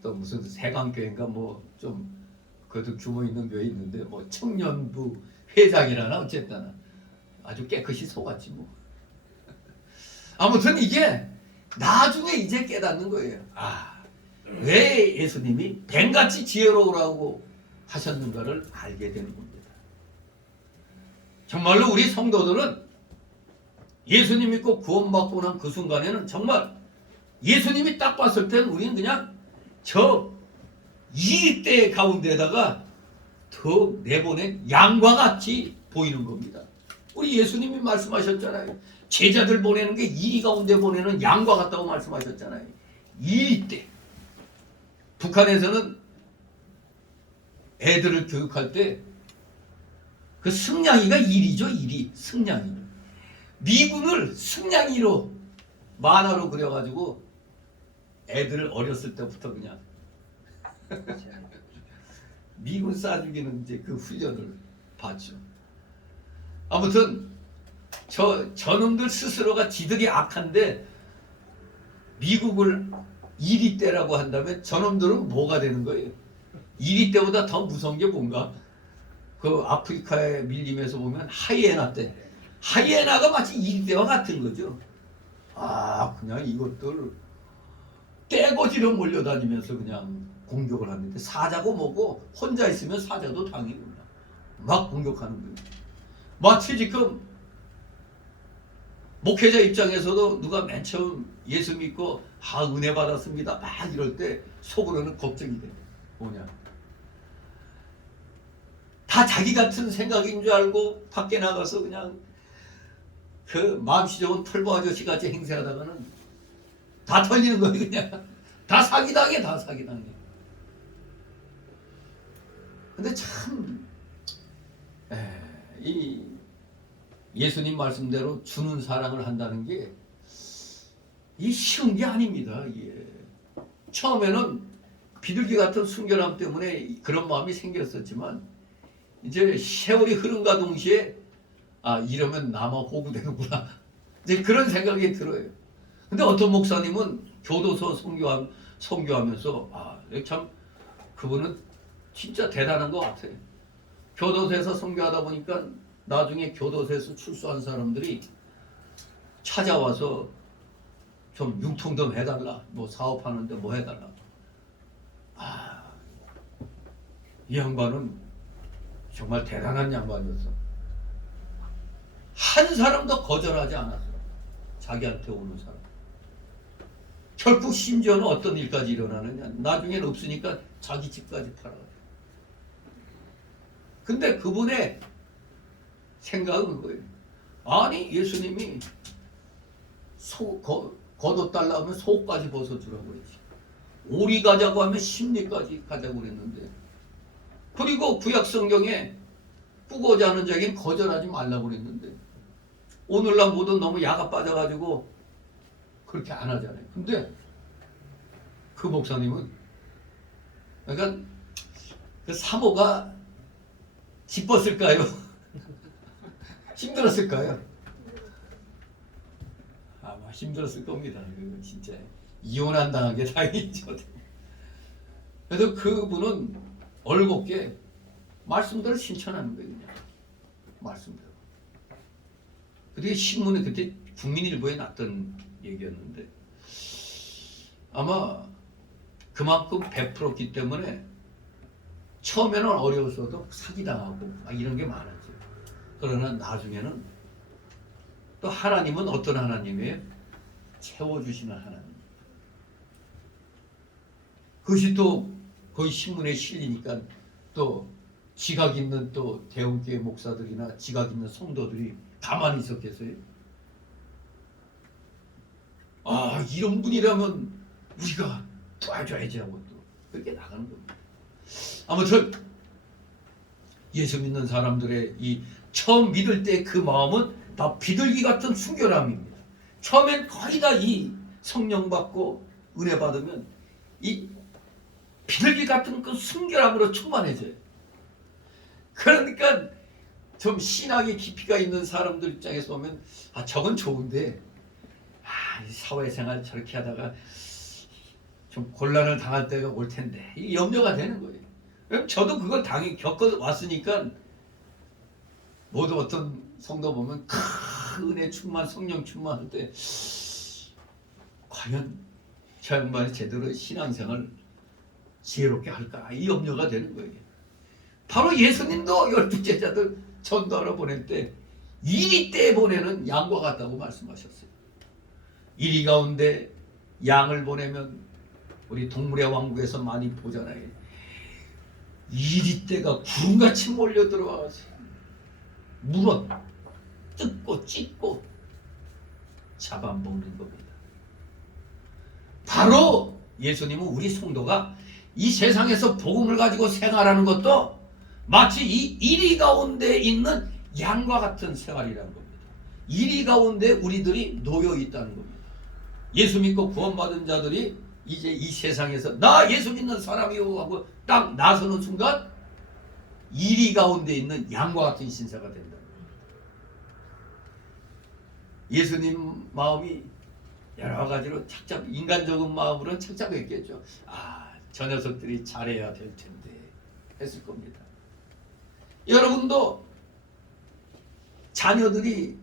또 무슨 세강교회인가 뭐 좀 그래도 규모 있는 교회 있는데 뭐 청년부 회장이라나 어쨌든 아주 깨끗이 속았지 뭐. 아무튼 이게 나중에 이제 깨닫는 거예요. 왜 예수님이 뱀같이 지혜로우라고 하셨는가를 알게 되는 겁니다. 정말로 우리 성도들은 예수님 믿고 구원받고 난 그 순간에는 정말 예수님이 딱 봤을 땐 우리는 그냥 저 이때 가운데다가 더 내보낸 양과 같이 보이는 겁니다. 우리 예수님이 말씀하셨잖아요. 제자들 보내는 게 이리 가운데 보내는 양과 같다고 말씀하셨잖아요. 이때 북한에서는 애들을 교육할 때 그 승냥이가 일이죠. 일이 승냥이. 미군을 승냥이로 만화로 그려가지고 애들을 어렸을 때부터 그냥 미군 쏴주기는 이제 그 훈련을 받죠. 아무튼 저놈들 스스로가 지들이 악한데 미국을 1위 때라고 한다면 저놈들은 뭐가 되는 거예요? 1위 때보다 더 무서운 게 뭔가? 그 아프리카의 밀림에서 보면 하이에나 때 하이에나가 마치 1위 때와 같은 거죠. 그냥 이것들 떼거지로 몰려다니면서 그냥 공격을 하는데 사자고 뭐고 혼자 있으면 사자도 당해요. 막 공격하는 거예요. 마치 지금 목회자 입장에서도 누가 맨 처음 예수 믿고 은혜 받았습니다 막 이럴 때 속으로는 걱정이 돼요. 뭐냐, 다 자기 같은 생각인 줄 알고 밖에 나가서 그냥 그 마음씨 좋은 털보 아저씨 같이 행세하다가는 다 털리는 거예요. 그냥 다 사기당해. 다 사기당해. 근데 참 이 예수님 말씀대로 주는 사랑을 한다는 게 이 쉬운 게 아닙니다. 처음에는 비둘기 같은 순결함 때문에 그런 마음이 생겼었지만 이제 세월이 흐름과 동시에 이러면 나만 호구되는구나 이제 그런 생각이 들어요. 근데 어떤 목사님은 교도소 선교하면서 참 그분은 진짜 대단한 것 같아요. 교도소에서 선교하다 보니까 나중에 교도소에서 출소한 사람들이 찾아와서 좀 융통 좀 해달라, 뭐 사업하는데 뭐 해달라. 이 양반은 정말 대단한 양반이었어. 한 사람도 거절하지 않았어. 자기한테 오는 사람. 결국 심지어는 어떤 일까지 일어나느냐, 나중에는 없으니까 자기 집까지 팔아가지고. 근데 그분의 생각은 그거예요. 아니 예수님이 겉옷 달라고 하면 속까지 벗어주라고 그랬지. 오리 가자고 하면 심리까지 가자고 그랬는데, 그리고 구약 성경에 꾸고자 하는 자에겐 거절하지 말라고 그랬는데 오늘날 모두 너무 야가 빠져가지고 그렇게 안 하잖아요. 근데 그 목사님은 그러니까 그 사모가 기뻤을까요? 힘들었을까요? 아마 힘들었을 겁니다. 진짜 이혼한 당하게 다행이죠. 그래서 그분은 얼곱게 말씀대로 실천하는 거예요. 그냥 말씀대로. 그게 신문에 그때 국민일보에 났던 얘기였는데 아마 그만큼 베풀었기 때문에 처음에는 어려웠어도 사기당하고 이런 게 많았죠. 그러나 나중에는 또 하나님은 어떤 하나님이에요? 채워주시는 하나님. 그것이 또 거의 신문에 실리니까 또 지각 있는 또 대형교회 목사들이나 지각 있는 성도들이 가만히 있었겠어요? 이런 분이라면 우리가 도와줘야지 하고 또 그렇게 나가는 겁니다. 아무튼 예수 믿는 사람들의 이 처음 믿을 때 그 마음은 다 비둘기 같은 순결함입니다. 처음엔 거의 다 이 성령 받고 은혜 받으면 이 비둘기 같은 그 순결함으로 충만해져요. 그러니까 좀 신앙의 깊이가 있는 사람들 입장에서 보면 아 저건 좋은데 이 사회생활 저렇게 하다가 좀 곤란을 당할 때가 올 텐데 이 염려가 되는 거예요. 그럼 저도 그걸 당연히 겪어 왔으니까 모두 어떤 성도 보면 은혜 충만 성령 충만할 때 과연 저 양반이 제대로 신앙생활 지혜롭게 할까 이 염려가 되는 거예요. 바로 예수님도 12제자들 전도하러 보낼 때 이리 때 보내는 양과 같다고 말씀하셨어요. 이리 가운데 양을 보내면 우리 동물의 왕국에서 많이 보잖아요. 이리 때가 구름같이 몰려 들어와서 물어 뜯고 찢고 잡아먹는 겁니다. 바로 예수님은 우리 성도가 이 세상에서 복음을 가지고 생활하는 것도 마치 이 이리 가운데 있는 양과 같은 생활이라는 겁니다. 이리 가운데 우리들이 놓여 있다는 겁니다. 예수 믿고 구원받은 자들이 이제 이 세상에서 나 예수 믿는 사람이요 하고 딱 나서는 순간 이리 가운데 있는 양과 같은 신세가 된다. 예수님 마음이 여러 가지로 착잡, 인간적인 마음으로는 착잡했겠죠. 저 녀석들이 잘해야 될 텐데 했을 겁니다. 여러분도 자녀들이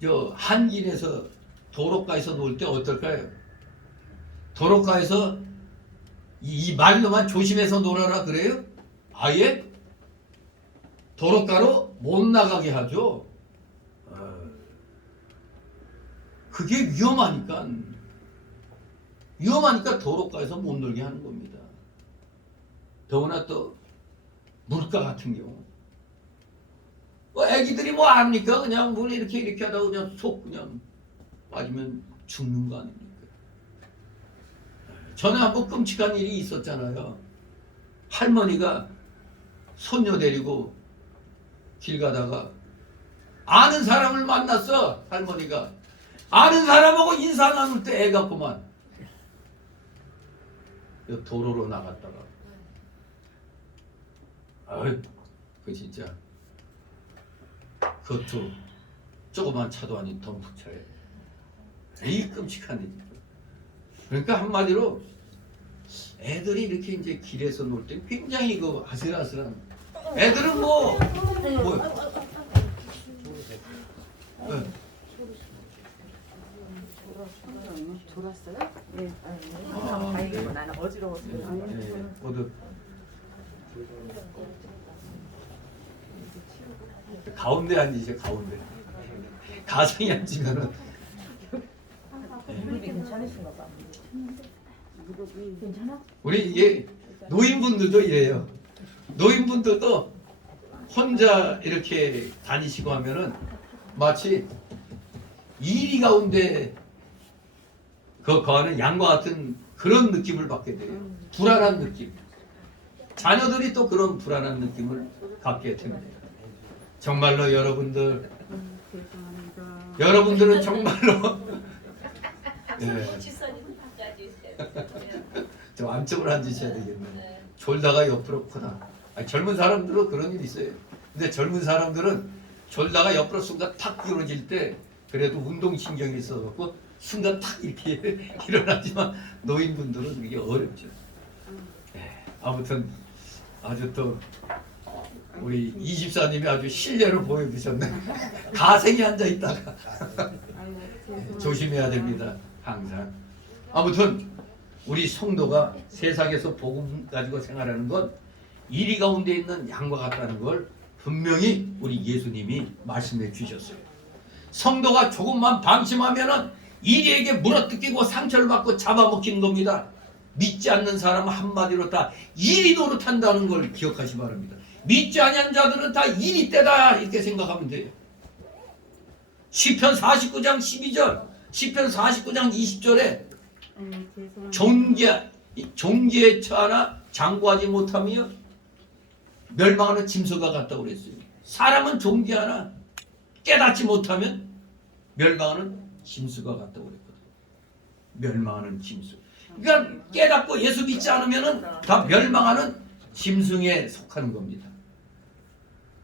저 한길에서 도로가에서 놀 때 어떨까요? 도로가에서 이 말로만 조심해서 놀아라 그래요? 아예 도로가로 못 나가게 하죠. 그게 위험하니까 도로가에서 못 놀게 하는 겁니다. 더구나 또 물가 같은 경우 애기들이 뭐 압니까? 그냥 물 이렇게 하다가 그냥 속 그냥 빠지면 죽는 거 아닙니까? 전에 한번 끔찍한 일이 있었잖아요. 할머니가 손녀 데리고 길 가다가 아는 사람을 만났어. 할머니가 아는 사람하고 인사 나눌 때 애가 그만 도로로 나갔다가 그 진짜 그것도 조그만 차도 아닌 덤프차에 이 끔찍한 일. 그러니까 한마디로 애들이 이렇게 이제 길에서 놀 때 굉장히 그 아슬아슬한 애들은 뭐 졸았어요? 네. 다행이고 나는 어지러웠어요. 모두 가운데 앉으세요. 가운데. 가성이 앉으면은 무릎이 괜찮으신가 봐. 괜찮아? 우리 이게 노인분들도 이래요. 노인분들도 혼자 이렇게 다니시고 하면은 마치 이리 가운데 거하는 양과 같은 그런 느낌을 받게 돼요. 불안한 느낌. 자녀들이 또 그런 불안한 느낌을 갖게 됩니다. 정말로 여러분들은 정말로 좀 안쪽으로 앉으셔야 되겠네. 졸다가 옆으로 코나. 젊은 사람들은 그런 일이 있어요. 근데 젊은 사람들은 졸다가 옆으로 순간 탁 기울어질 때 그래도 운동신경이 있어갖고 순간 탁 이렇게 일어나지만 노인분들은 이게 어렵죠. 아무튼 아주 또 우리 이집사님이 아주 신뢰를 보여주셨네. 가생이 앉아있다가 조심해야 됩니다. 항상. 아무튼 우리 성도가 세상에서 복음 가지고 생활하는 건 이리 가운데 있는 양과 같다는 걸 분명히 우리 예수님이 말씀해 주셨어요. 성도가 조금만 방심하면은 이리에게 물어뜯기고 상처를 받고 잡아먹히는 겁니다. 믿지 않는 사람은 한마디로 다 이리 노릇한다는 걸 기억하시 바랍니다. 믿지 아니한 자들은 다 이리 때다 이렇게 생각하면 돼요. 시편 49장 12절, 시편 49장 20절에 종기에 처하나 장구하지 못하며 멸망하는 짐승과 같다고 그랬어요. 사람은 종기하나 깨닫지 못하면 멸망하는 짐승과 같다고 그랬거든요. 멸망하는 짐승. 그러니까 깨닫고 예수 믿지 않으면은 다 멸망하는 짐승에 속하는 겁니다.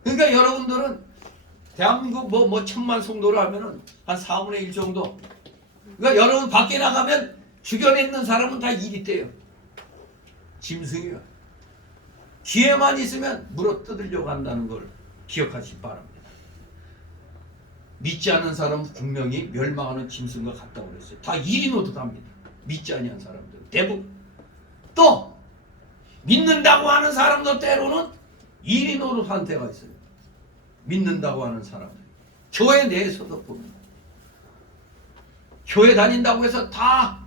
그러니까 여러분들은 대한민국 뭐 1000만 성도를 하면은 한 4분의 1 정도. 그러니까 여러분 밖에 나가면 주변에 있는 사람은 다 일이 돼요. 짐승이요. 기회만 있으면 물어 뜯으려고 한다는 걸 기억하시기 바랍니다. 믿지 않는 사람은 분명히 멸망하는 짐승과 같다고 그랬어요. 다 일이 노릇합니다. 믿지 아니한 사람들 대부분. 또 믿는다고 하는 사람도 때로는 일이 노릇한 때가 있어요. 믿는다고 하는 사람들. 교회 내에서도 봅니다. 교회 다닌다고 해서 다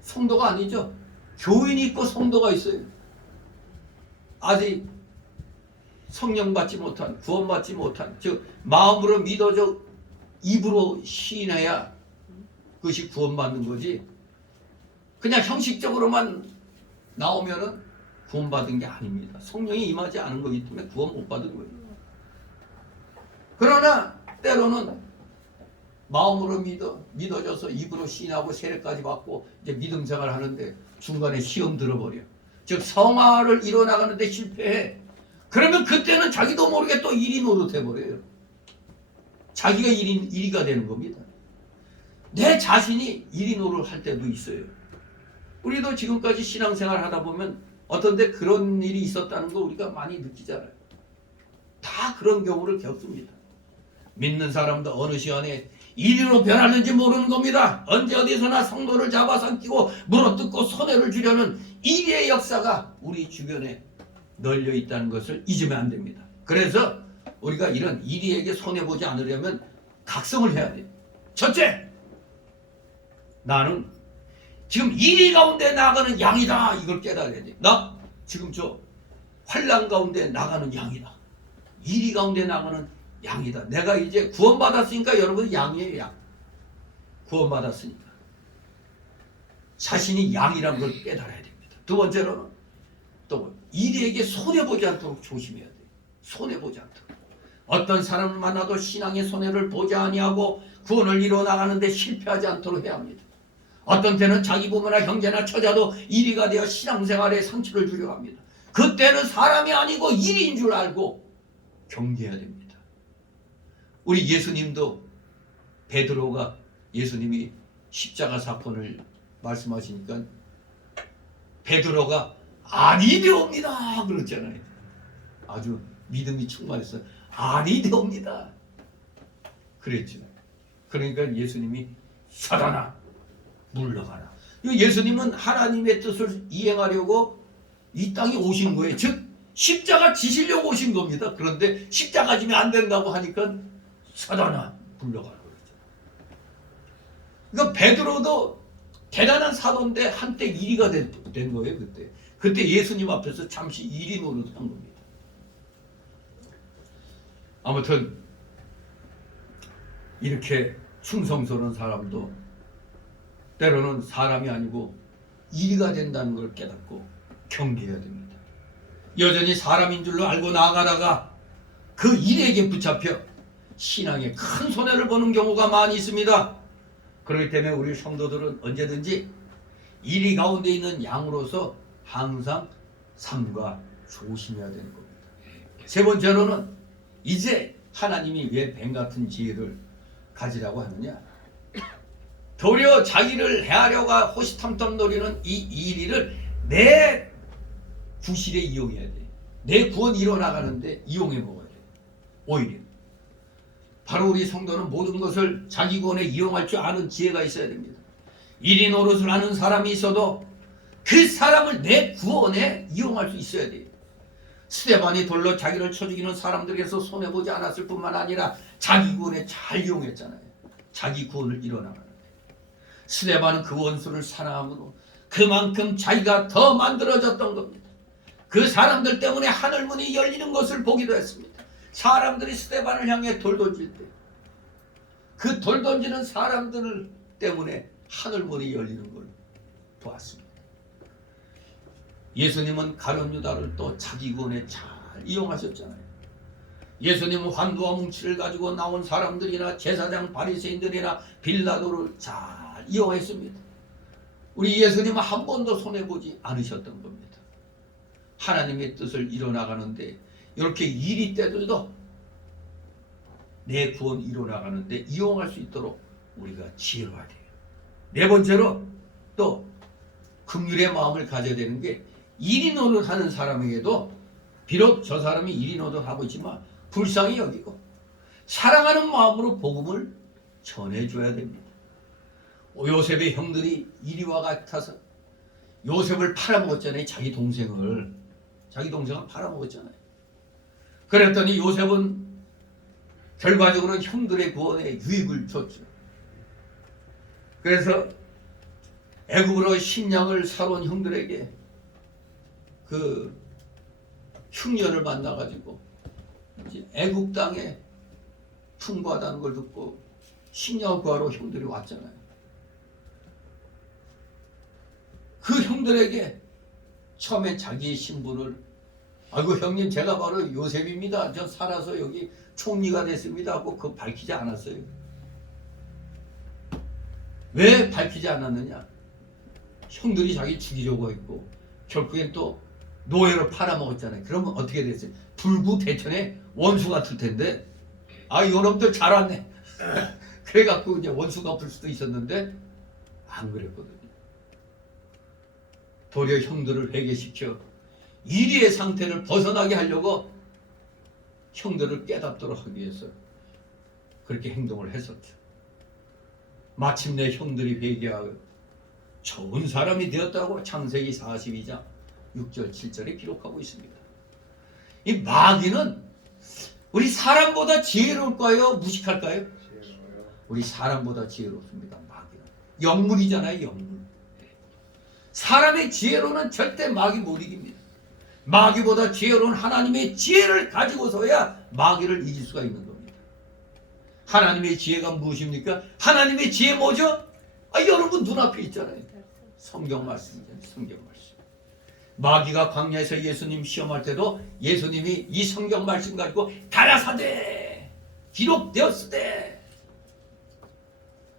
성도가 아니죠. 교인이 있고 성도가 있어요. 아직 성령 받지 못한, 구원 받지 못한, 즉 마음으로 믿어져 입으로 시인해야 그것이 구원받는 거지. 그냥 형식적으로만 나오면은 구원받은 게 아닙니다. 성령이 임하지 않은 거기 때문에 구원 못 받은 거예요. 그러나 때로는 마음으로 믿어져서 입으로 시인하고 세례까지 받고 이제 믿음 생활을 하는데 중간에 시험 들어버려. 즉 성화를 이뤄나가는데 실패해. 그러면 그때는 자기도 모르게 또 일이 노릇해버려요. 자기가 일이가 되는 겁니다. 내 자신이 일이 노릇할 때도 있어요. 우리도 지금까지 신앙생활 하다 보면 어떤데 그런 일이 있었다는 거 우리가 많이 느끼잖아요. 다 그런 경우를 겪습니다. 믿는 사람도 어느 시간에 이리로 변하는지 모르는 겁니다. 언제 어디서나 성도를 잡아삼키고 물어뜯고 손해를 주려는 이리의 역사가 우리 주변에 널려 있다는 것을 잊으면 안 됩니다. 그래서 우리가 이런 이리에게 손해보지 않으려면 각성을 해야 돼요. 첫째, 나는 지금 이리 가운데 나가는 양이다. 이걸 깨달아야 돼. 나 지금 저 환난 가운데 나가는 양이다. 이리 가운데 나가는 양이다. 내가 이제 구원받았으니까 여러분 양이에요. 양. 구원받았으니까. 자신이 양이라는 걸 깨달아야 됩니다. 두 번째로는 또 이리에게 손해보지 않도록 조심해야 돼요. 손해보지 않도록. 어떤 사람을 만나도 신앙의 손해를 보지 아니하고 구원을 이뤄나가는데 실패하지 않도록 해야 합니다. 어떤 때는 자기 부모나 형제나 처자도 이리가 되어 신앙생활에 상처를 주려고 합니다. 그때는 사람이 아니고 일인 줄 알고 경계해야 됩니다. 우리 예수님도 베드로가 예수님이 십자가 사건을 말씀하시니까 베드로가 아니되옵니다 그랬잖아요. 아주 믿음이 충만했어요. 아니되옵니다 그랬죠. 그러니까 예수님이 사단아 물러가라. 예수님은 하나님의 뜻을 이행하려고 이 땅에 오신 거예요. 즉 십자가 지시려고 오신 겁니다. 그런데 십자가 지면 안 된다고 하니까 사단아 물러가라 그러죠. 그러니까 베드로도 대단한 사도인데 한때 이리가 된 거예요. 그때 예수님 앞에서 잠시 이리 노릇한 겁니다. 아무튼 이렇게 충성스러운 사람도 때로는 사람이 아니고 이리가 된다는 걸 깨닫고 경계해야 됩니다. 여전히 사람인 줄로 알고 나아가다가 그 일에게 붙잡혀 신앙에 큰 손해를 보는 경우가 많이 있습니다. 그렇기 때문에 우리 성도들은 언제든지 이리 가운데 있는 양으로서 항상 삼가 조심해야 되는 겁니다. 세 번째로는 이제 하나님이 왜 뱀 같은 지혜를 가지라고 하느냐? 도리어 자기를 해하려고 호시탐탐 노리는 이 이리를 내 구실에 이용해야 돼. 내 구원 이뤄나가는데 이용해 먹어야 돼. 오히려 바로 우리 성도는 모든 것을 자기 구원에 이용할 줄 아는 지혜가 있어야 됩니다. 이리 노릇을 하는 사람이 있어도 그 사람을 내 구원에 이용할 수 있어야 돼요. 스데반이 돌로 자기를 쳐 죽이는 사람들에게서 손해보지 않았을 뿐만 아니라 자기 구원에 잘 이용했잖아요. 자기 구원을 이뤄나가는데 스데반은 그 원수를 사랑함으로 그만큼 자기가 더 만들어졌던 겁니다. 그 사람들 때문에 하늘문이 열리는 것을 보기도 했습니다. 사람들이 스데반을 향해 돌 던질 때 그 돌 던지는 사람들 때문에 하늘문이 열리는 걸 보았습니다. 예수님은 가룟 유다를 또 자기 구원에 잘 이용하셨잖아요. 예수님은 환도와 뭉치를 가지고 나온 사람들이나 제사장 바리새인들이나 빌라도를 잘 이용했습니다. 우리 예수님은 한 번도 손해보지 않으셨던 겁니다. 하나님의 뜻을 이뤄나가는데 이렇게 이리 때들도 내 구원 이루어나가는데 이용할 수 있도록 우리가 지혜로워야 돼요. 네 번째로 또 긍휼의 마음을 가져야 되는 게 일이 노릇하는 사람에게도 비록 저 사람이 일이 노릇하고 있지만 불쌍히 여기고 사랑하는 마음으로 복음을 전해줘야 됩니다. 요셉의 형들이 이리와 같아서 요셉을 팔아먹었잖아요. 자기 동생을 팔아먹었잖아요. 그랬더니 요셉은 결과적으로는 형들의 구원에 유익을 줬죠. 그래서 애굽으로 식량을 사러 온 형들에게 그 흉년을 만나가지고 이제 애굽 땅에 풍부하다는 걸 듣고 식량을 구하러 형들이 왔잖아요. 그 형들에게 처음에 자기의 신분을 아이고 형님 제가 바로 요셉입니다. 저 살아서 여기 총리가 됐습니다 하고 그거 밝히지 않았어요. 왜 밝히지 않았느냐? 형들이 자기 죽이려고 했고 결국엔 또 노예로 팔아먹었잖아요. 그러면 어떻게 됐어요? 불구대천의 원수 같을 텐데 아 이놈들 잘 왔네. 그래갖고 이제 원수 갚을 수도 있었는데 안 그랬거든요. 도리어 형들을 회개시켜 이리의 상태를 벗어나게 하려고 형들을 깨닫도록 하기 위해서 그렇게 행동을 했었죠. 마침내 형들이 회개하여 좋은 사람이 되었다고 창세기 42장 6절 7절에 기록하고 있습니다. 이 마귀는 우리 사람보다 지혜로울까요? 무식할까요? 우리 사람보다 지혜롭습니다. 마귀는 영물이잖아요. 영물. 사람의 지혜로는 절대 마귀 못 이깁니다. 마귀보다 지혜로운 하나님의 지혜를 가지고서야 마귀를 이길 수가 있는 겁니다. 하나님의 지혜가 무엇입니까? 하나님의 지혜 뭐죠? 여러분 눈앞에 있잖아요. 성경 말씀이잖아요. 성경 말씀. 마귀가 광야에서 예수님 시험할 때도 예수님이 이 성경 말씀 가지고 가라사대 기록되었으되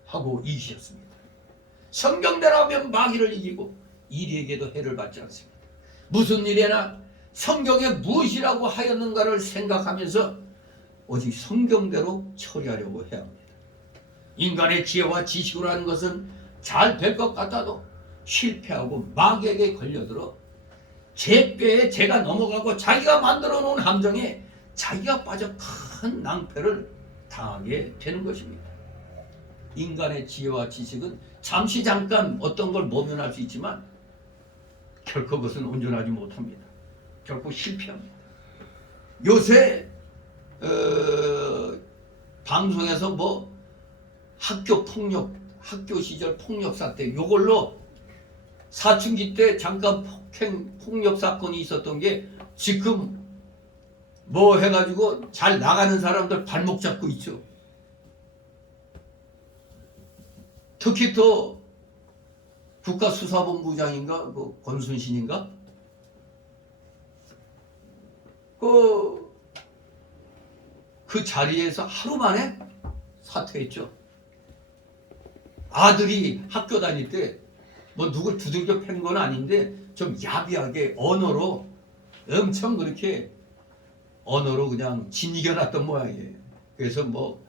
하고 이기셨습니다. 성경대로 하면 마귀를 이기고 이리에게도 해를 받지 않습니다. 무슨 일에나 성경에 무엇이라고 하였는가를 생각하면서 오직 성경대로 처리하려고 해야 합니다. 인간의 지혜와 지식으로 하는 것은 잘 될 것 같아도 실패하고 마귀에게 걸려들어 제 꾀에 제가 넘어가고 자기가 만들어 놓은 함정에 자기가 빠져 큰 낭패를 당하게 되는 것입니다. 인간의 지혜와 지식은 잠시 잠깐 어떤 걸 모면할 수 있지만 결코 그것은 온전하지 못합니다. 결코 실패합니다. 요새 방송에서 뭐 학교 시절 폭력 사태 요걸로 사춘기 때 잠깐 폭력 사건이 있었던 게 지금 뭐 해가지고 잘 나가는 사람들 발목 잡고 있죠. 특히 또 국가수사본부장인가 그 권순신인가 그 자리에서 하루 만에 사퇴했죠. 아들이 학교 다닐 때 뭐 누굴 두들겨 팬 건 아닌데 좀 야비하게 언어로 엄청 그렇게 언어로 그냥 진이겨놨던 모양이에요. 그래서 뭐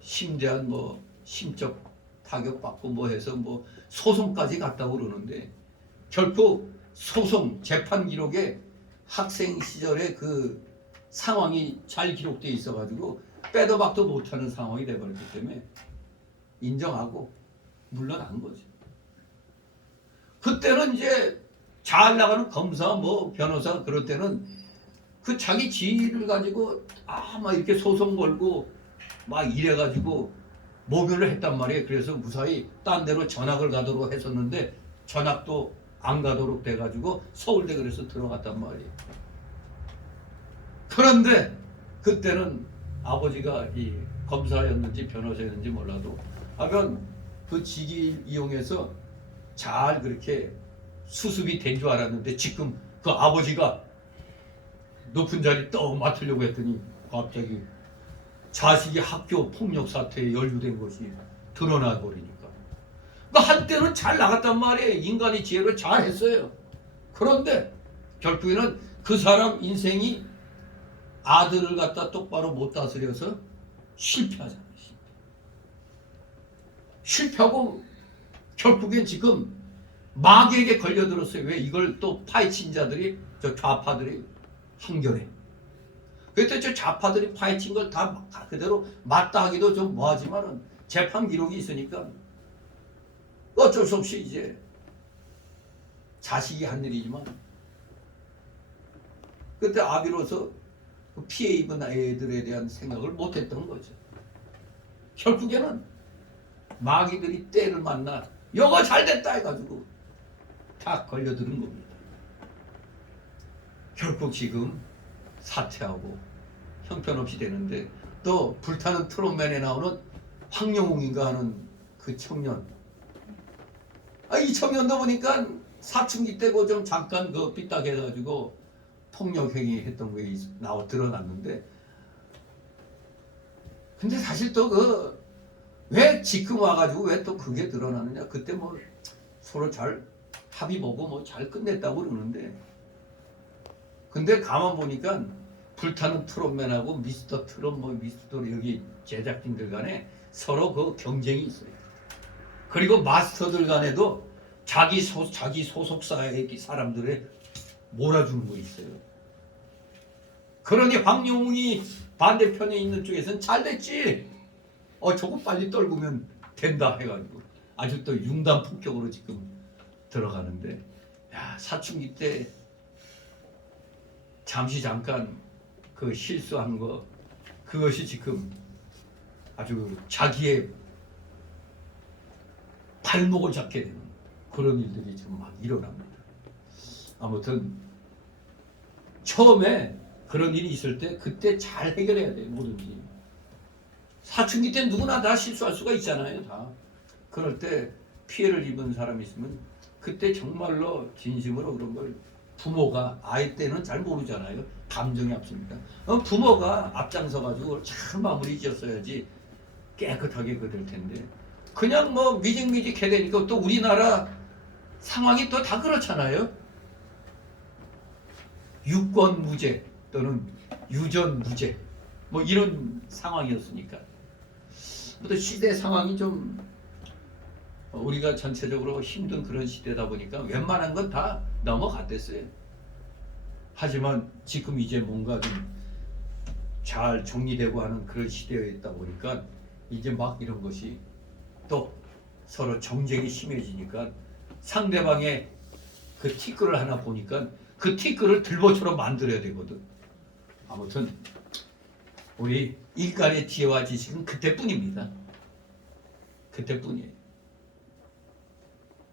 심대한 뭐 심적 타격받고 뭐 해서 뭐 소송까지 갔다고 그러는데 결코 소송 재판 기록에 학생 시절에 그 상황이 잘 기록되어 있어가지고 빼도 박도 못하는 상황이 돼버렸기 때문에 인정하고 물러난 거죠. 그때는 이제 잘 나가는 검사 뭐 변호사 그럴 때는 그 자기 지위를 가지고 막 이렇게 소송 걸고 막 이래가지고 모면을 했단 말이에요. 그래서 무사히 딴 데로 전학을 가도록 했었는데 전학도 안 가도록 돼가지고 서울대 그래서 들어갔단 말이에요. 그런데 그때는 아버지가 이 검사였는지 변호사였는지 몰라도 하여간 그 직위를 이용해서 잘 그렇게 수습이 된 줄 알았는데 지금 그 아버지가 높은 자리 떡 맡으려고 했더니 갑자기 자식이 학교 폭력 사태에 연루된 것이 드러나 버리니까. 그러니까 한때는 잘 나갔단 말이에요. 인간의 지혜를 잘 했어요. 그런데 결국에는 그 사람 인생이 아들을 갖다 똑바로 못 다스려서 실패하잖아요. 실패하고 결국엔 지금 마귀에게 걸려들었어요. 왜 이걸 또 파헤친 자들이, 저 좌파들이 한결해. 그때 저 좌파들이 파헤친 걸 다 그대로 맞다 하기도 좀 뭐하지만은 재판 기록이 있으니까 어쩔 수 없이 이제 자식이 한 일이지만 그때 아비로서 그 피해 입은 애들에 대한 생각을 못했던 거죠. 결국에는 마귀들이 때를 만나 여가 잘됐다 해가지고 다 걸려드는 겁니다. 결국 지금 사퇴하고 형편없이 되는데 또 불타는 트롯맨에 나오는 황영웅인가 하는 그 청년, 이 청년도 보니까 사춘기 때고 좀 잠깐 그 삐딱해가지고 폭력행위 했던 게 드러났는데, 근데 사실 또 그 왜 지금 와가지고 왜 또 그게 드러나느냐, 그때 뭐 서로 잘 합의 보고 뭐 잘 끝냈다고 그러는데, 근데 가만 보니까 불타는 트롯맨하고 미스터 트롯 뭐 미스터 여기 제작진들 간에 서로 그 경쟁이 있어요. 그리고 마스터들 간에도 자기 소속사의 사람들의 몰아주는 거 있어요. 그러니 황영웅이 반대편에 있는 쪽에서는 잘 됐지, 저거 빨리 떨구면 된다 해가지고 아주 또 융단 폭격으로 지금 들어가는데, 야, 사춘기 때 잠깐 그 실수한 거, 그것이 지금 아주 자기의 발목을 잡게 되는 그런 일들이 지금 막 일어납니다. 아무튼 처음에 그런 일이 있을 때 그때 잘 해결해야 돼요. 뭐든지 사춘기 때 누구나 다 실수할 수가 있잖아요. 다 그럴 때 피해를 입은 사람이 있으면 그때 정말로 진심으로 그런 걸 부모가, 아이 때는 잘 모르잖아요. 감정이 앞섭니다. 부모가 앞장서 가지고 잘 마무리 지었어야지 깨끗하게 될 텐데, 그냥 뭐 미직미직 해야 되니까, 또 우리나라 상황이 또 다 그렇잖아요. 유권 무죄 또는 유전 무죄 뭐 이런 상황이었으니까, 또 시대 상황이 좀 우리가 전체적으로 힘든 그런 시대다 보니까 웬만한 건 다 넘어갔댔어요. 하지만 지금 이제 뭔가 좀 잘 정리되고 하는 그런 시대에 있다 보니까 이제 막 이런 것이 또 서로 정쟁이 심해지니까 상대방의 그 티끌을 하나 보니까 그 티끌을 들보처럼 만들어야 되거든. 아무튼 우리 인간의 지혜와 지식은 그때뿐입니다. 그때뿐이에요.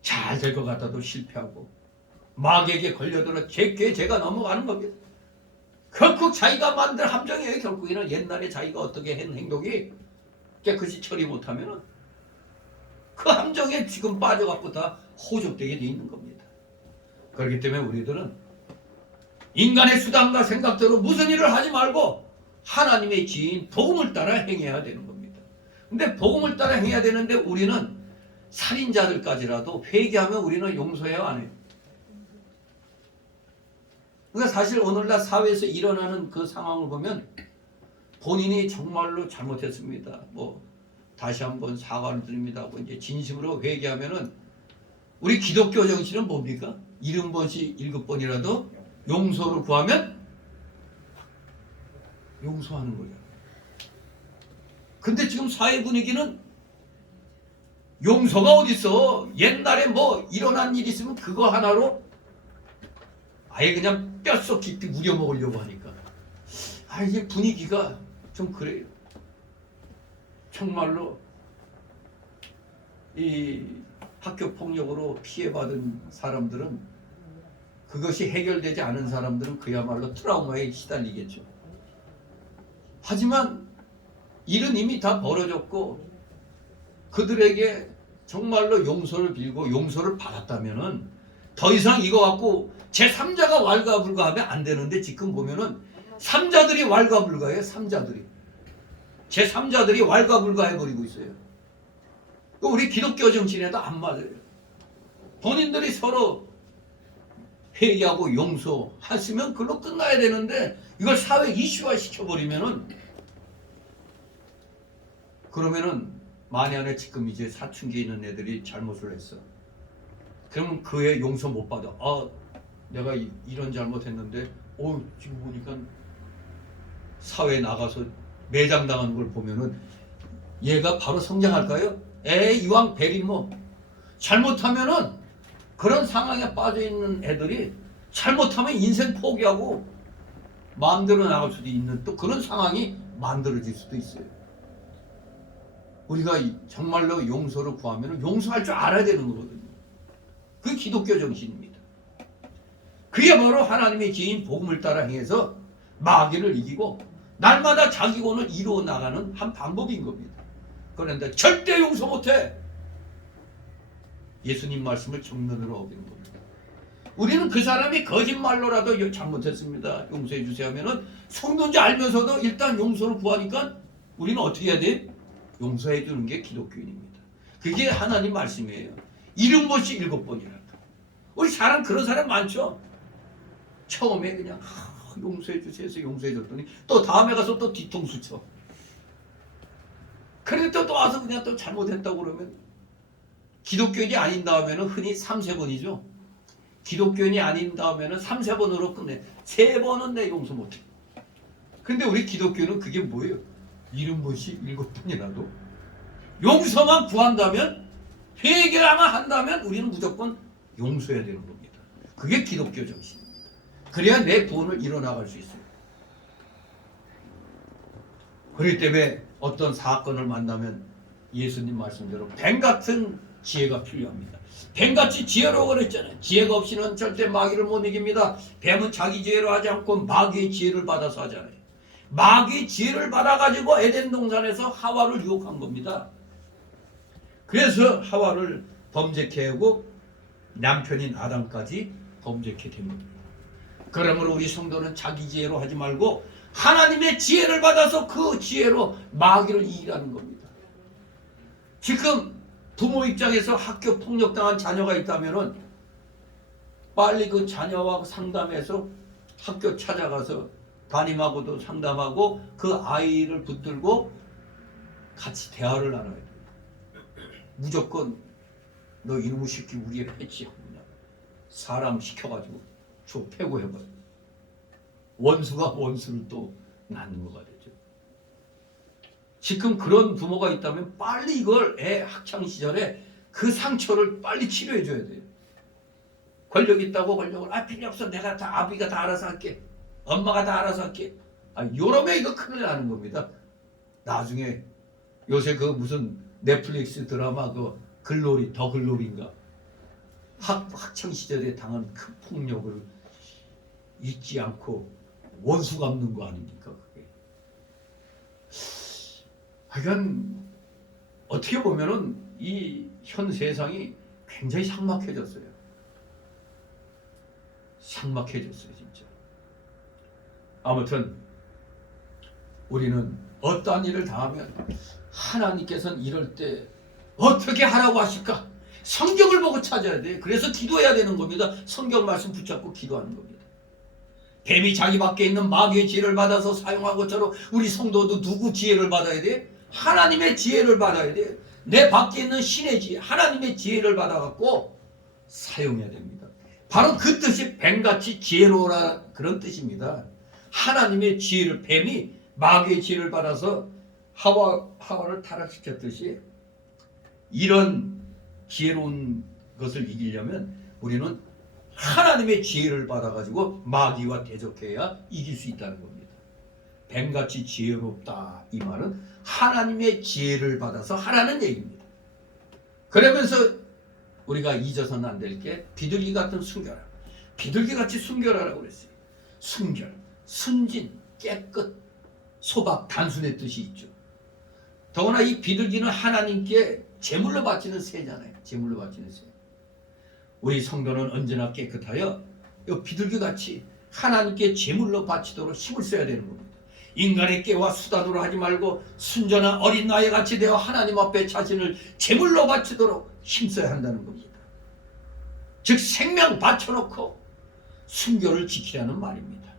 잘 될 것 같아도 실패하고 마귀에게 걸려들어 제가 넘어가는 겁니다. 결국 자기가 만든 함정이에요. 결국에는 옛날에 자기가 어떻게 한 행동이 깨끗이 처리 못하면 그 함정에 지금 빠져갖고 다 호적되게 돼 있는 겁니다. 그렇기 때문에 우리들은 인간의 수단과 생각대로 무슨 일을 하지 말고 하나님의 지인 복음을 따라 행해야 되는 겁니다. 근데 복음을 따라 행해야 되는데 우리는 살인자들까지라도 회개하면 우리는 용서해요, 안 해요? 그러니까 사실 오늘날 사회에서 일어나는 그 상황을 보면 본인이 정말로 잘못했습니다, 뭐 다시 한번 사과를 드립니다 하고 이제 진심으로 회개하면은, 우리 기독교 정신은 뭡니까? 70번씩 7번이라도 용서를 구하면 용서하는 거예요. 근데 지금 사회 분위기는 용서가 어딨어. 옛날에 뭐 일어난 일이 있으면 그거 하나로 아예 그냥 뼛속 깊이 우려먹으려고 하니까 이게 분위기가 좀 그래요. 정말로 이 학교 폭력으로 피해받은 사람들은, 그것이 해결되지 않은 사람들은 그야말로 트라우마에 시달리겠죠. 하지만 일은 이미 다 벌어졌고 그들에게 정말로 용서를 빌고 용서를 받았다면은 더 이상 이거 갖고 제3자가 왈가불가하면 안 되는데, 지금 보면은 3자들이 왈가불가해요. 3자들이 제3자들이 왈가불가해버리고 있어요. 우리 기독교 정신에도 안 맞아요. 본인들이 서로 회개하고 용서하시면 그걸로 끝나야 되는데 이걸 사회 이슈화 시켜버리면은, 그러면은 만약에 지금 이제 사춘기에 있는 애들이 잘못을 했어. 그러면 그 애 용서 못 받아. 내가 이런 잘못했는데 지금 보니까 사회에 나가서 매장당하는 걸 보면은 얘가 바로 성장할까요? 이왕 베리 뭐 잘못하면은 그런 상황에 빠져 있는 애들이 잘못하면 인생 포기하고 마음대로 나갈 수도 있는 또 그런 상황이 만들어질 수도 있어요. 우리가 정말로 용서를 구하면 용서할 줄 알아야 되는 거거든요. 그게 기독교 정신입니다. 그게 바로 하나님의 지인 복음을 따라 행해서 마귀를 이기고 날마다 자기 권을 이루어 나가는 한 방법인 겁니다. 그런데 절대 용서 못해. 예수님 말씀을 정면으로 어기는 겁니다. 우리는 그 사람이 거짓말로라도 잘못했습니다, 용서해 주세요 하면은 성도인지 알면서도 일단 용서를 구하니까 우리는 어떻게 해야 돼? 용서해 주는 게 기독교인입니다. 그게 하나님 말씀이에요. 70번씩 7번이란다. 우리 사람 그런 사람 많죠. 처음에 그냥 용서해 주세요 해서 용서해 줬더니 또 다음에 가서 또 뒤통수 쳐. 그런데 또 와서 그냥 또 잘못했다고 그러면, 기독교인이 아닌 다음에는 흔히 3-4번이죠. 기독교인이 아닌 다음에는 3-4번으로 끝내. 3번은 내 용서 못해. 근데 우리 기독교는 그게 뭐예요? 70번씩 7번이라도 용서만 구한다면, 회개만 한다면 우리는 무조건 용서해야 되는 겁니다. 그게 기독교 정신입니다. 그래야 내 구원을 이뤄나갈 수 있어요. 그렇기 때문에 어떤 사건을 만나면 예수님 말씀대로 뱀 같은 지혜가 필요합니다. 뱀같이 지혜로워 그랬잖아요. 지혜가 없이는 절대 마귀를 못 이깁니다. 뱀은 자기 지혜로 하지 않고 마귀의 지혜를 받아서 하잖아요. 마귀의 지혜를 받아가지고 에덴 동산에서 하와를 유혹한 겁니다. 그래서 하와를 범죄케 하고 남편인 아담까지 범죄케 된 겁니다. 그러므로 우리 성도는 자기 지혜로 하지 말고 하나님의 지혜를 받아서 그 지혜로 마귀를 이기라는 겁니다. 지금 부모 입장에서 학교 폭력당한 자녀가 있다면은 빨리 그 자녀와 상담해서 학교 찾아가서 담임하고도 상담하고 그 아이를 붙들고 같이 대화를 나눠야 돼요. 무조건 너 이놈의 새끼 우리 애 패치하구나. 사람 시켜가지고 저 패고해봐요. 원수가 원수를 또 낳는 거가 되죠. 지금 그런 부모가 있다면 빨리 이걸 애 학창시절에 그 상처를 빨리 치료해 줘야 돼요. 권력 있다고 권력을 필요 없어. 내가 다 아비가 다 알아서 할게. 엄마가 다 알아서 할게. 요러면 이거 큰일 나는 겁니다. 나중에 요새 그 무슨 넷플릭스 드라마 그 글로리 더 글로리인가 학창시절에 당한 그 폭력을 잊지 않고 원수 갚는 거 아닙니까 그게. 하여간 어떻게 보면은 이 현 세상이 굉장히 삭막해졌어요. 삭막해졌어요 진짜. 아무튼 우리는 어떠한 일을 당하면 하나님께서는 이럴 때 어떻게 하라고 하실까? 성경을 보고 찾아야 돼. 그래서 기도해야 되는 겁니다. 성경 말씀 붙잡고 기도하는 겁니다. 뱀이 자기 밖에 있는 마귀의 지혜를 받아서 사용한 것처럼 우리 성도도 누구 지혜를 받아야 돼? 하나님의 지혜를 받아야 돼. 내 밖에 있는 신의 지혜, 하나님의 지혜를 받아갖고 사용해야 됩니다. 바로 그 뜻이 뱀같이 지혜로우라 그런 뜻입니다. 하나님의 지혜를, 뱀이 마귀의 지혜를 받아서 하와를 타락시켰듯이 이런 지혜로운 것을 이기려면 우리는 하나님의 지혜를 받아가지고 마귀와 대적해야 이길 수 있다는 겁니다. 뱀같이 지혜롭다 이 말은 하나님의 지혜를 받아서 하라는 얘기입니다. 그러면서 우리가 잊어서는 안 될 게 비둘기 같은 순결함. 비둘기같이 순결하라고 그랬어요. 순결, 순진, 깨끗, 소박, 단순의 뜻이 있죠. 더구나 이 비둘기는 하나님께 제물로 바치는 새잖아요. 제물로 바치는 새. 우리 성도는 언제나 깨끗하여 비둘기같이 하나님께 제물로 바치도록 힘을 써야 되는 겁니다. 인간의 깨와 수단으로 하지 말고 순전한 어린 나이 같이 되어 하나님 앞에 자신을 제물로 바치도록 힘써야 한다는 겁니다. 즉 생명 바쳐놓고 순결을 지키라는 말입니다.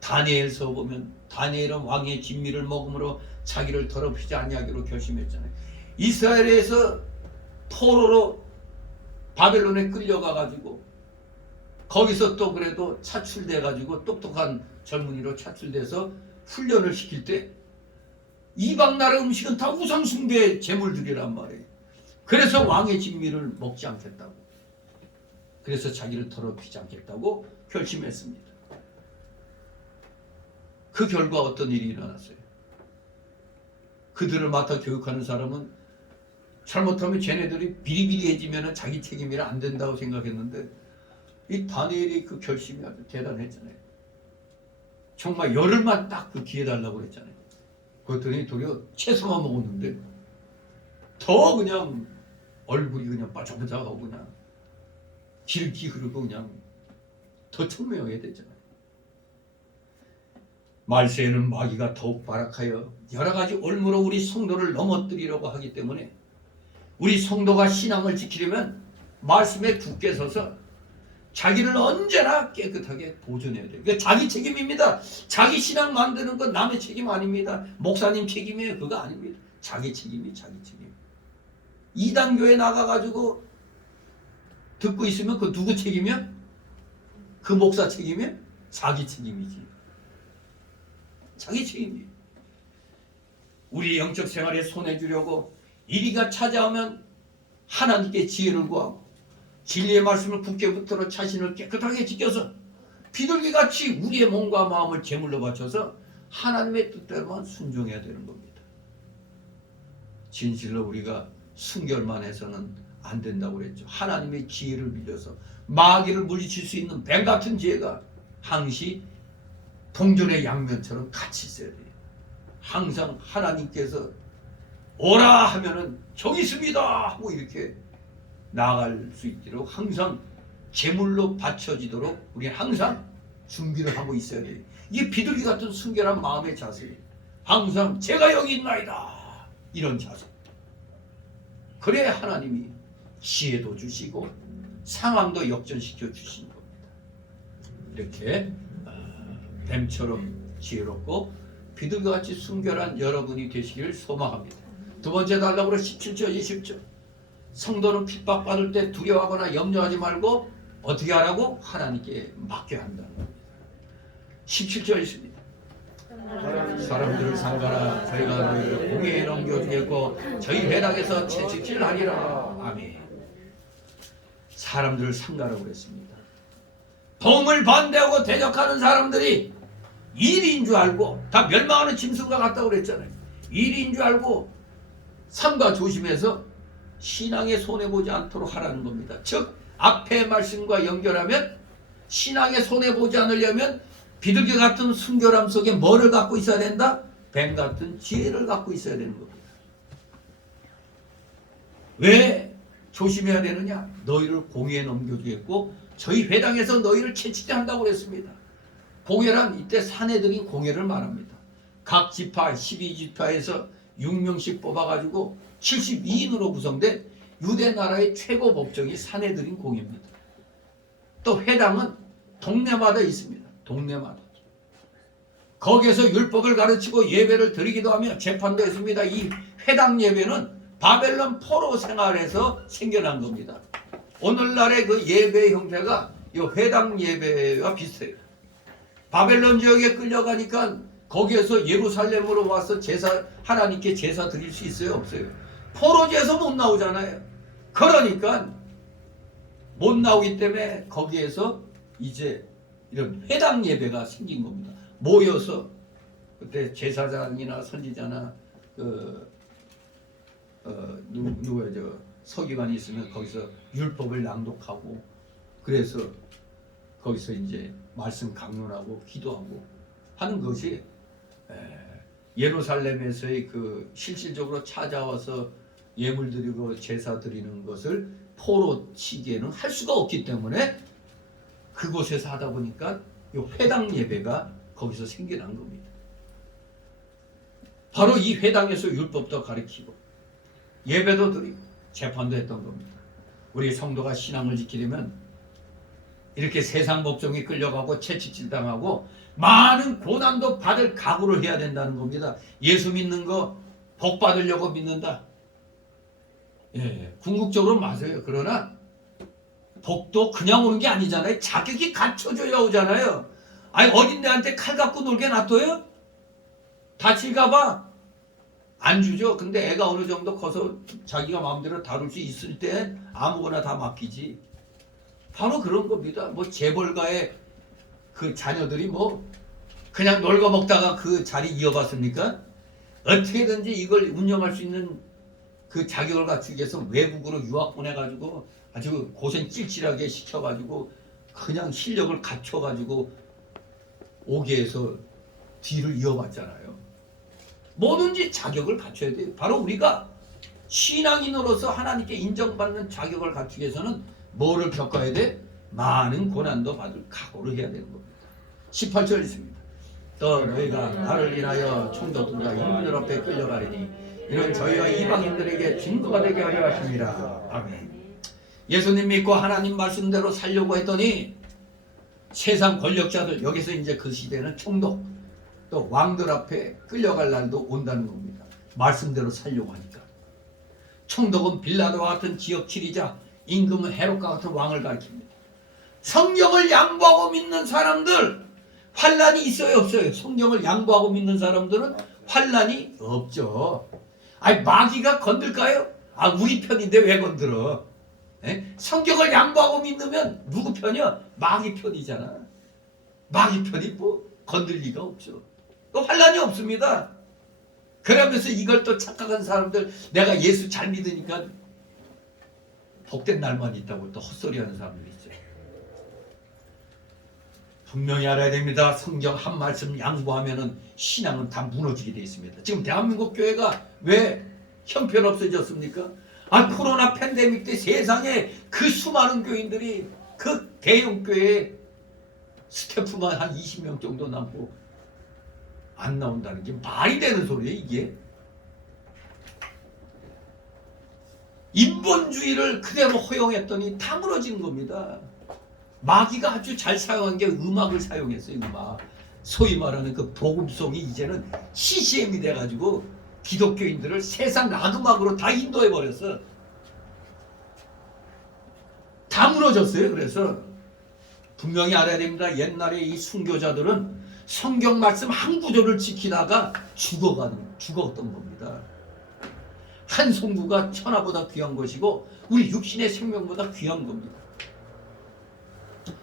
다니엘서 보면 다니엘은 왕의 진미를 먹음으로 자기를 더럽히지 아니하기로 결심했잖아요. 이스라엘에서 포로로 바벨론에 끌려가 가지고 거기서 또 그래도 차출돼 가지고 똑똑한 젊은이로 차출돼서 훈련을 시킬 때 이방 나라 음식은 다 우상 숭배의 제물들이란 말이에요. 그래서 왕의 진미를 먹지 않겠다고, 그래서 자기를 더럽히지 않겠다고 결심했습니다. 그 결과 어떤 일이 일어났어요? 그들을 맡아 교육하는 사람은 잘못하면 쟤네들이 비리비리해지면 자기 책임이라 안 된다고 생각했는데 이 다니엘이 그 결심이 아주 대단했잖아요. 정말 열흘만 딱 그 기회 달라고 그랬잖아요. 그랬더니 도리어 채소만 먹었는데 더 그냥 얼굴이 그냥 바짝바짝하고 그냥 기름기 흐르고 그냥 더 청명하게 됐잖아요. 말세에는 마귀가 더욱 발악하여 여러 가지 올무로 우리 성도를 넘어뜨리려고 하기 때문에 우리 성도가 신앙을 지키려면 말씀에 굳게 서서 자기를 언제나 깨끗하게 보존해야 돼요. 그러니까 자기 책임입니다. 자기 신앙 만드는 건 남의 책임 아닙니다. 목사님 책임이에요. 그거 아닙니다. 자기 책임이 자기 책임. 이단교에 나가가지고 듣고 있으면 그 누구 책임이야? 그 목사 책임이야? 자기 책임이지. 자기 책임이에요. 우리 영적 생활에 손해 주려고 이리가 찾아오면 하나님께 지혜를 구하고 진리의 말씀을 굳게 붙들어 자신을 깨끗하게 지켜서 비둘기같이 우리의 몸과 마음을 제물로 바쳐서 하나님의 뜻대로만 순종해야 되는 겁니다. 진실로 우리가 순결만 해서는 안 된다고 그랬죠. 하나님의 지혜를 빌려서 마귀를 물리칠 수 있는 뱀 같은 지혜가 항시 동전의 양면처럼 같이 있어야 돼요. 항상 하나님께서 오라 하면은 저기 있습니다 하고 이렇게 나아갈 수 있도록 항상 제물로 바쳐지도록 우리는 항상 준비를 하고 있어야 돼요. 이게 비둘기 같은 순결한 마음의 자세예요. 항상 제가 여기 있나이다 이런 자세. 그래야 하나님이 지혜도 주시고 상황도 역전시켜 주시는 겁니다. 이렇게 뱀처럼 지혜롭고 비둘기같이 순결한 여러분이 되시기를 소망합니다. 두 번째 달라고 17절 20절. 성도는 핍박받을 때 두려워하거나 염려하지 말고 어떻게 하라고? 하나님께 맡겨야 한다는 겁니다. 17절 있습니다. 사람들을 상가라 저희가 너희를 공의에 넘겨주겠고 저희 회당에서 채찍질하리라. 아멘. 사람들을 상가라고 그랬습니다. 도움을 반대하고 대적하는 사람들이 일인 줄 알고 다 멸망하는 짐승과 같다고 그랬잖아요. 일인 줄 알고 삼가 조심해서 신앙에 손해보지 않도록 하라는 겁니다. 즉 앞의 말씀과 연결하면 신앙에 손해보지 않으려면 비둘기 같은 순결함 속에 뭐를 갖고 있어야 된다? 뱀 같은 지혜를 갖고 있어야 되는 겁니다. 왜 조심해야 되느냐? 너희를 공의에 넘겨주겠고 저희 회당에서 너희를 채찍질한다고 그랬습니다. 공회란 이때 사내들인 공회를 말합니다. 각 지파 12지파에서 6명씩 뽑아가지고 72인으로 구성된 유대 나라의 최고 법정이 사내들인 공회입니다. 또 회당은 동네마다 있습니다. 동네마다. 거기에서 율법을 가르치고 예배를 드리기도 하며 재판도 했습니다. 이 회당 예배는 바벨론 포로 생활에서 생겨난 겁니다. 오늘날의 그 예배 형태가 이 회당 예배와 비슷해요. 바벨론 지역에 끌려가니까 거기에서 예루살렘으로 와서 제사, 하나님께 제사 드릴 수 있어요? 없어요? 포로지에서 못 나오잖아요. 그러니까 못 나오기 때문에 거기에서 이제 이런 회당 예배가 생긴 겁니다. 모여서 그때 제사장이나 선지자나 누구야 저 서기관이 있으면 거기서 율법을 낭독하고 그래서 거기서 이제 말씀 강론하고 기도하고 하는 것이 예루살렘에서의 그 실질적으로 찾아와서 예물 드리고 제사 드리는 것을 포로 치기에는 할 수가 없기 때문에 그곳에서 하다 보니까 이 회당 예배가 거기서 생겨난 겁니다. 바로 이 회당에서 율법도 가르치고 예배도 드리고 재판도 했던 겁니다. 우리 성도가 신앙을 지키려면 이렇게 세상 법정에 끌려가고 채찍질 당하고 많은 고난도 받을 각오를 해야 된다는 겁니다. 예수 믿는 거 복 받으려고 믿는다. 예, 궁극적으로 맞아요. 그러나 복도 그냥 오는 게 아니잖아요. 자격이 갖춰져야 오잖아요. 아니 어린애한테 칼 갖고 놀게 놔둬요? 다칠까봐 안 주죠. 근데 애가 어느 정도 커서 자기가 마음대로 다룰 수 있을 때 아무거나 다 맡기지. 바로 그런 겁니다. 뭐 재벌가의 그 자녀들이 뭐 그냥 놀고 먹다가 그 자리 이어갔습니까? 어떻게든지 이걸 운영할 수 있는 그 자격을 갖추기 위해서 외국으로 유학 보내가지고 아주 고생 찔찔하게 시켜가지고 그냥 실력을 갖춰가지고 오게 해서 뒤를 이어봤잖아요. 뭐든지 자격을 갖춰야 돼요. 바로 우리가 신앙인으로서 하나님께 인정받는 자격을 갖추기 위해서는 뭐를 겪어야 돼? 많은 고난도 받을 각오를 해야 되는 겁니다. 18절 있습니다. 또 너희가 나를 인하여 총독들과 인민들 앞에 끌려가리니 이는 저희와 이방인들에게 증거가 되게 하려 하십니다. 아멘. 예수님 믿고 하나님 말씀대로 살려고 했더니 세상 권력자들, 여기서 이제 그 시대는 총독 또 왕들 앞에 끌려갈 날도 온다는 겁니다. 말씀대로 살려고 하니까. 총독은 빌라도와 같은 지역 지리자, 임금은 헤롯과 같은 왕을 가리킵니다. 성경을 양보하고 믿는 사람들 환란이 있어요, 없어요? 성경을 양보하고 믿는 사람들은 환란이 없죠. 아니 마귀가 건들까요? 아 우리 편인데 왜 건들어? 에? 성경을 양보하고 믿으면 누구 편이야? 마귀 편이잖아. 마귀 편이 뭐 건들 리가 없죠. 또 환란이 없습니다. 그러면서 이걸 또 착각한 사람들, 내가 예수 잘 믿으니까 복된 날만 있다고 또 헛소리하는 사람들이 있죠. 분명히 알아야 됩니다. 성경 한 말씀 양보하면은 신앙은 다 무너지게 되어 있습니다. 지금 대한민국 교회가 왜 형편없어졌습니까? 아 코로나 팬데믹 때 세상에 그 수많은 교인들이 그 대형 교회에 스태프만 한 20명 정도 남고 안 나온다는 게 말이 되는 소리예요, 이게? 인본주의를 그대로 허용했더니 다 무너지는 겁니다. 마귀가 아주 잘 사용한 게 음악을 사용했어요. 음악. 소위 말하는 그 복음송이 이제는 CCM이 돼가지고 기독교인들을 세상 락음악으로 다 인도해버렸어. 다 무너졌어요. 그래서 분명히 알아야 됩니다. 옛날에 이 순교자들은 성경 말씀 한 구절을 지키다가 죽었던 겁니다. 한 송구가 천하보다 귀한 것이고 우리 육신의 생명보다 귀한 겁니다.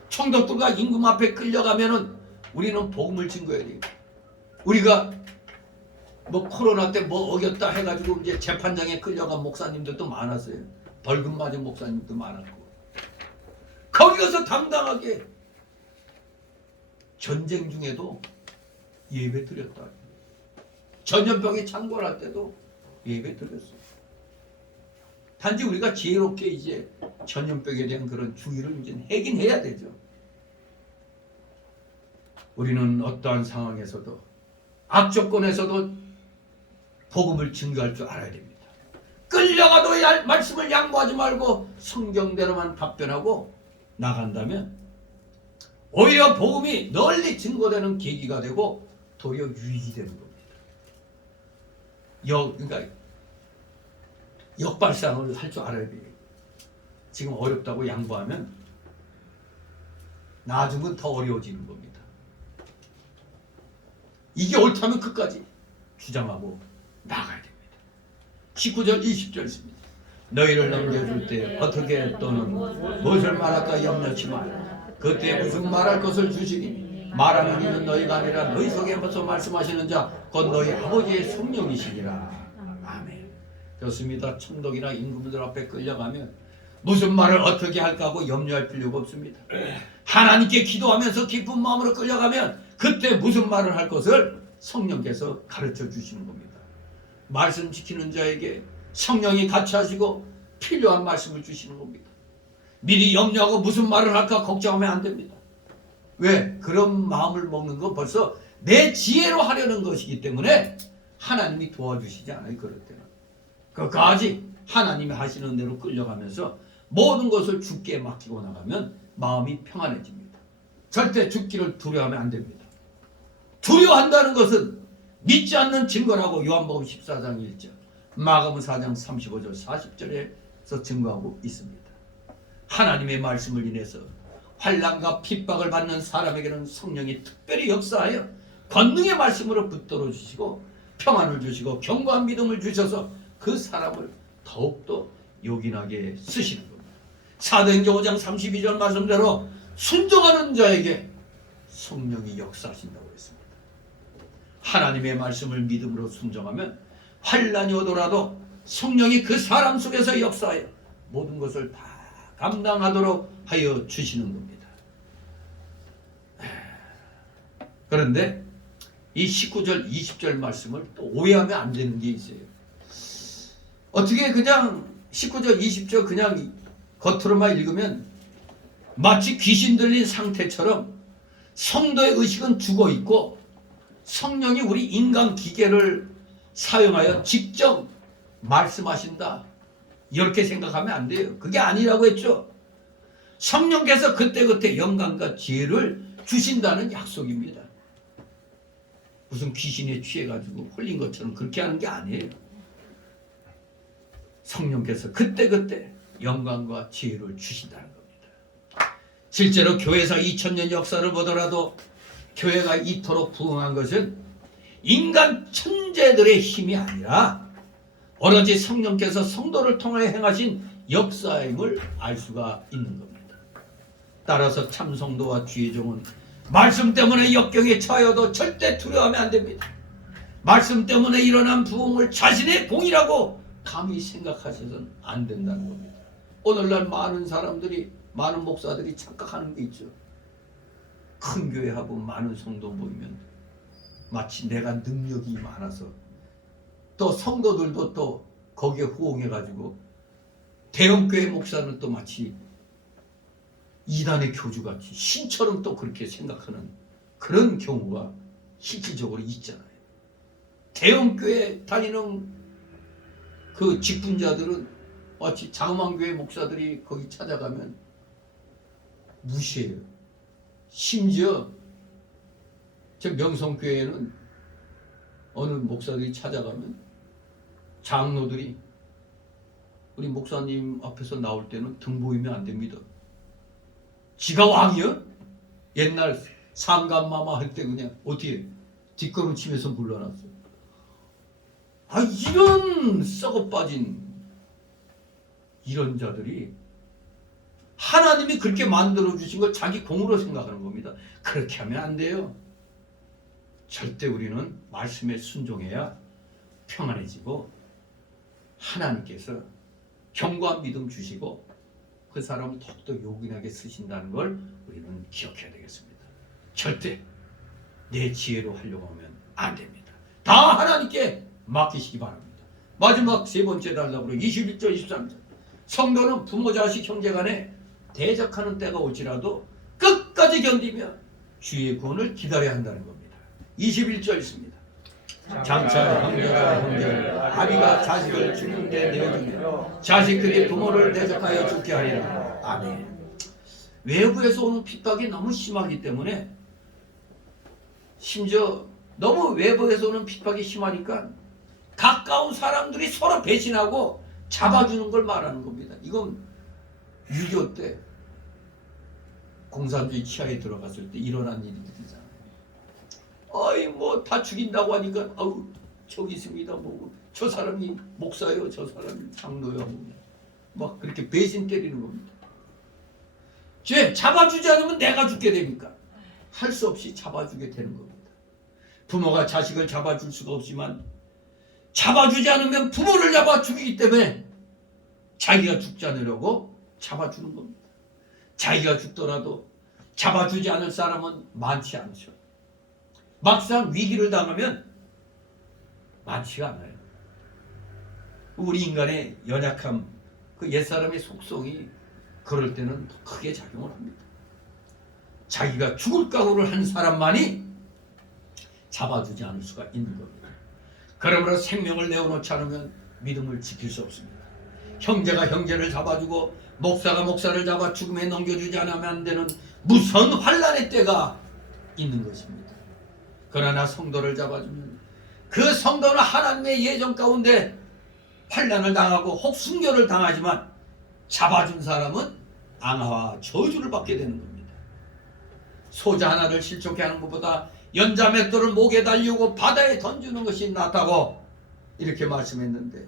총독들과 임금 앞에 끌려가면은 우리는 복음을 증거해야 돼요. 우리가 뭐 코로나 때 뭐 어겼다 해가지고 이제 재판장에 끌려간 목사님들도 많았어요. 벌금 맞은 목사님도 많았고. 거기 가서 당당하게 전쟁 중에도 예배 드렸다. 전염병에 창궐할 때도 예배 드렸어요. 단지 우리가 지혜롭게 이제 전염병에 대한 그런 주의를 이제 하긴 해야 되죠. 우리는 어떠한 상황에서도 악조건에서도 복음을 증거할 줄 알아야 됩니다. 끌려가도 말씀을 양보하지 말고 성경대로만 답변하고 나간다면 오히려 복음이 널리 증거되는 계기가 되고 도리어 유익이 되는 겁니다. 그러니까 역발상을 할 줄 알아야 돼요. 지금 어렵다고 양보하면 나중은 더 어려워지는 겁니다. 이게 옳다면 끝까지 주장하고 나가야 됩니다. 19절 20절 있습니다. 너희를 넘겨줄 때 어떻게 또는 무엇을 말할까 염려치 말라. 그때 무슨 말할 것을 주시니 말하는 이는 너희가 아니라 너희 속에 벌써 말씀하시는 자 곧 너희 아버지의 성령이시니라. 아멘. 좋습니다. 총독이나 임금들 앞에 끌려가면 무슨 말을 어떻게 할까 하고 염려할 필요가 없습니다. 하나님께 기도하면서 기쁜 마음으로 끌려가면 그때 무슨 말을 할 것을 성령께서 가르쳐 주시는 겁니다. 말씀 지키는 자에게 성령이 같이 하시고 필요한 말씀을 주시는 겁니다. 미리 염려하고 무슨 말을 할까 걱정하면 안 됩니다. 왜? 그런 마음을 먹는 건 벌써 내 지혜로 하려는 것이기 때문에 하나님이 도와주시지 않아요. 그럴 때는 끝까지 하나님이 하시는 대로 끌려가면서 모든 것을 주께 맡기고 나가면 마음이 평안해집니다. 절대 죽기를 두려워하면 안 됩니다. 두려워한다는 것은 믿지 않는 증거라고 요한복음 14장 1절, 마가복음 4장 35절 40절에서 증거하고 있습니다. 하나님의 말씀을 인해서 환난과 핍박을 받는 사람에게는 성령이 특별히 역사하여 권능의 말씀으로 붙들어 주시고 평안을 주시고 견고한 믿음을 주셔서 그 사람을 더욱더 요긴하게 쓰시는 겁니다. 사도행전 5장 32절 말씀대로 순종하는 자에게 성령이 역사하신다고 했습니다. 하나님의 말씀을 믿음으로 순종하면 환난이 오더라도 성령이 그 사람 속에서 역사하여 모든 것을 다 감당하도록 하여 주시는 겁니다. 그런데 이 19절 20절 말씀을 또 오해하면 안 되는 게 있어요. 어떻게 그냥 19절 20절 그냥 겉으로만 읽으면 마치 귀신 들린 상태처럼 성도의 의식은 죽어 있고 성령이 우리 인간 기계를 사용하여 직접 말씀하신다, 이렇게 생각하면 안 돼요. 그게 아니라고 했죠. 성령께서 그때그때 영감과 지혜를 주신다는 약속입니다. 무슨 귀신에 취해가지고 홀린 것처럼 그렇게 하는 게 아니에요. 성령께서 그때그때 영광과 지혜를 주신다는 겁니다. 실제로 교회사 2000년 역사를 보더라도 교회가 이토록 부흥한 것은 인간 천재들의 힘이 아니라 오로지 성령께서 성도를 통하여 행하신 역사임을 알 수가 있는 겁니다. 따라서 참성도와 주의 종은 말씀 때문에 역경에 처해도 절대 두려워하면 안 됩니다. 말씀 때문에 일어난 부흥을 자신의 공이라고 감히 생각하셔서는 안 된다는 겁니다. 오늘날 많은 사람들이, 많은 목사들이 착각하는 게 있죠. 큰 교회하고 많은 성도 모이면 마치 내가 능력이 많아서, 또 성도들도 또 거기에 호응해가지고 대형교회 목사는 또 마치 이단의 교주같이 신처럼 또 그렇게 생각하는 그런 경우가 실질적으로 있잖아요. 대형교회 다니는 그 직분자들은 마치 자그마한 교회 목사들이 거기 찾아가면 무시해요. 심지어 저 명성교회에는 어느 목사들이 찾아가면 장로들이 우리 목사님 앞에서 나올 때는 등 보이면 안 됩니다. 지가 왕이요? 옛날 상감마마 할 때 그냥 어떻게 뒷걸음 치면서 물러났어요. 아, 이런 썩어 빠진 이런 자들이 하나님이 그렇게 만들어 주신 걸 자기 공으로 생각하는 겁니다. 그렇게 하면 안 돼요. 절대 우리는 말씀에 순종해야 평안해지고 하나님께서 견고한 믿음 주시고 그 사람을 더욱더 요긴하게 쓰신다는 걸 우리는 기억해야 되겠습니다. 절대 내 지혜로 하려고 하면 안 됩니다. 다 하나님께 맡기시기 바랍니다. 마지막 세 번째 달라고 21절 23절, 성도는 부모 자식 형제 간에 대적하는 때가 올지라도 끝까지 견디며 주의 구원을 기다려야 한다는 겁니다. 21절 있습니다. 장차 형제가 형제를, 아비가 자식을 죽는 데 내어주며 자식들이 부모를 대적하여 죽게 하리라. 아멘. 외부에서 오는 핍박이 너무 심하기 때문에, 심지어 너무 외부에서 오는 핍박이 심하니까 가까운 사람들이 서로 배신하고 잡아주는 걸 말하는 겁니다. 이건 6.25 때 공산주의 치하에 들어갔을 때 일어난 일들이잖아요. 어이 뭐 다 죽인다고 하니까 아우 저기 있습니다. 뭐 저 사람이 목사요, 저 사람이 장로요, 막 그렇게 배신 때리는 겁니다. 쟤 잡아주지 않으면 내가 죽게 됩니까? 할 수 없이 잡아주게 되는 겁니다. 부모가 자식을 잡아줄 수가 없지만 잡아주지 않으면 부모를 잡아 죽이기 때문에 자기가 죽지 않으려고 잡아주는 겁니다. 자기가 죽더라도 잡아주지 않을 사람은 많지 않죠. 막상 위기를 당하면 많지가 않아요. 우리 인간의 연약함, 그 옛사람의 속성이 그럴 때는 더 크게 작용을 합니다. 자기가 죽을 각오를 한 사람만이 잡아주지 않을 수가 있는 겁니다. 그러므로 생명을 내어놓지 않으면 믿음을 지킬 수 없습니다. 형제가 형제를 잡아주고 목사가 목사를 잡아 죽음에 넘겨주지 않으면 안 되는 무서운 환란의 때가 있는 것입니다. 그러나 성도를 잡아주면 그 성도는 하나님의 예정 가운데 환란을 당하고 혹 순교를 당하지만 잡아준 사람은 앙화와 저주를 받게 되는 겁니다. 소자 하나를 실족해 하는 것보다 연자 맷돌을 목에 달리고 바다에 던지는 것이 낫다고 이렇게 말씀했는데,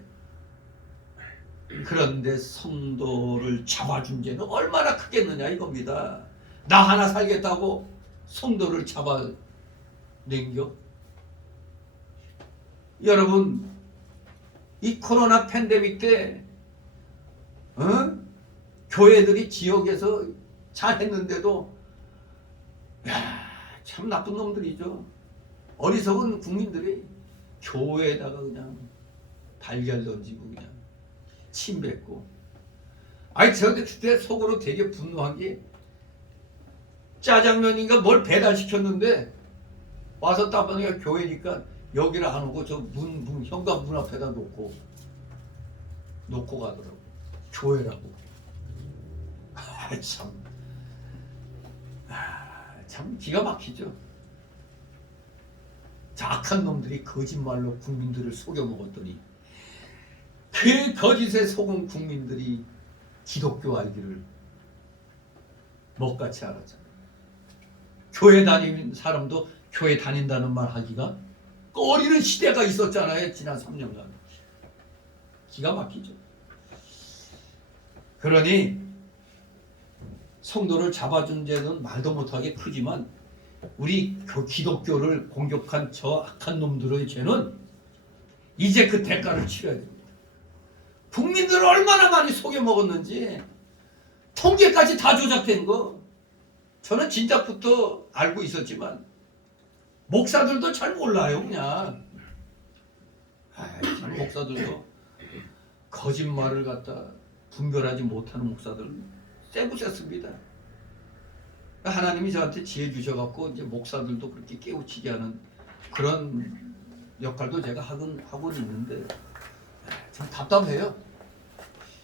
그런데 성도를 잡아준 죄는 얼마나 크겠느냐 이겁니다. 나 하나 살겠다고 성도를 잡아낸겨? 여러분, 이 코로나 팬데믹 때 교회들이 지역에서 잘했는데도 참 나쁜 놈들이죠. 어리석은 국민들이 교회에다가 그냥 달걀 던지고 그냥 침 뱉고. 아니 저한테 그때 속으로 되게 분노한 게, 짜장면인가 뭘 배달시켰는데 와서 딱 보니까 교회니까 여기를 안 오고 저 현관 문 앞에다 놓고 가더라고. 교회라고. 참 기가 막히죠. 악한 놈들이 거짓말로 국민들을 속여 먹었더니 그 거짓에 속은 국민들이 기독교 알기를 먹같이 알았잖아요. 교회 다니는 사람도 교회 다닌다는 말 하기가 꺼리는 시대가 있었잖아요. 지난 3년간. 기가 막히죠. 그러니 성도를 잡아준 죄는 말도 못하게 크지만 우리 기독교를 공격한 저 악한 놈들의 죄는 이제 그 대가를 치러야 됩니다. 국민들을 얼마나 많이 속여먹었는지 통계까지 다 조작된 거 저는 진작부터 알고 있었지만 목사들도 잘 몰라요. 그냥 참 목사들도 거짓말을 갖다 분별하지 못하는 목사들은 세고 셌습니다. 하나님이 저한테 지혜 주셔갖고 이제 목사들도 그렇게 깨우치게 하는 그런 역할도 제가 하고 있는데 참 답답해요.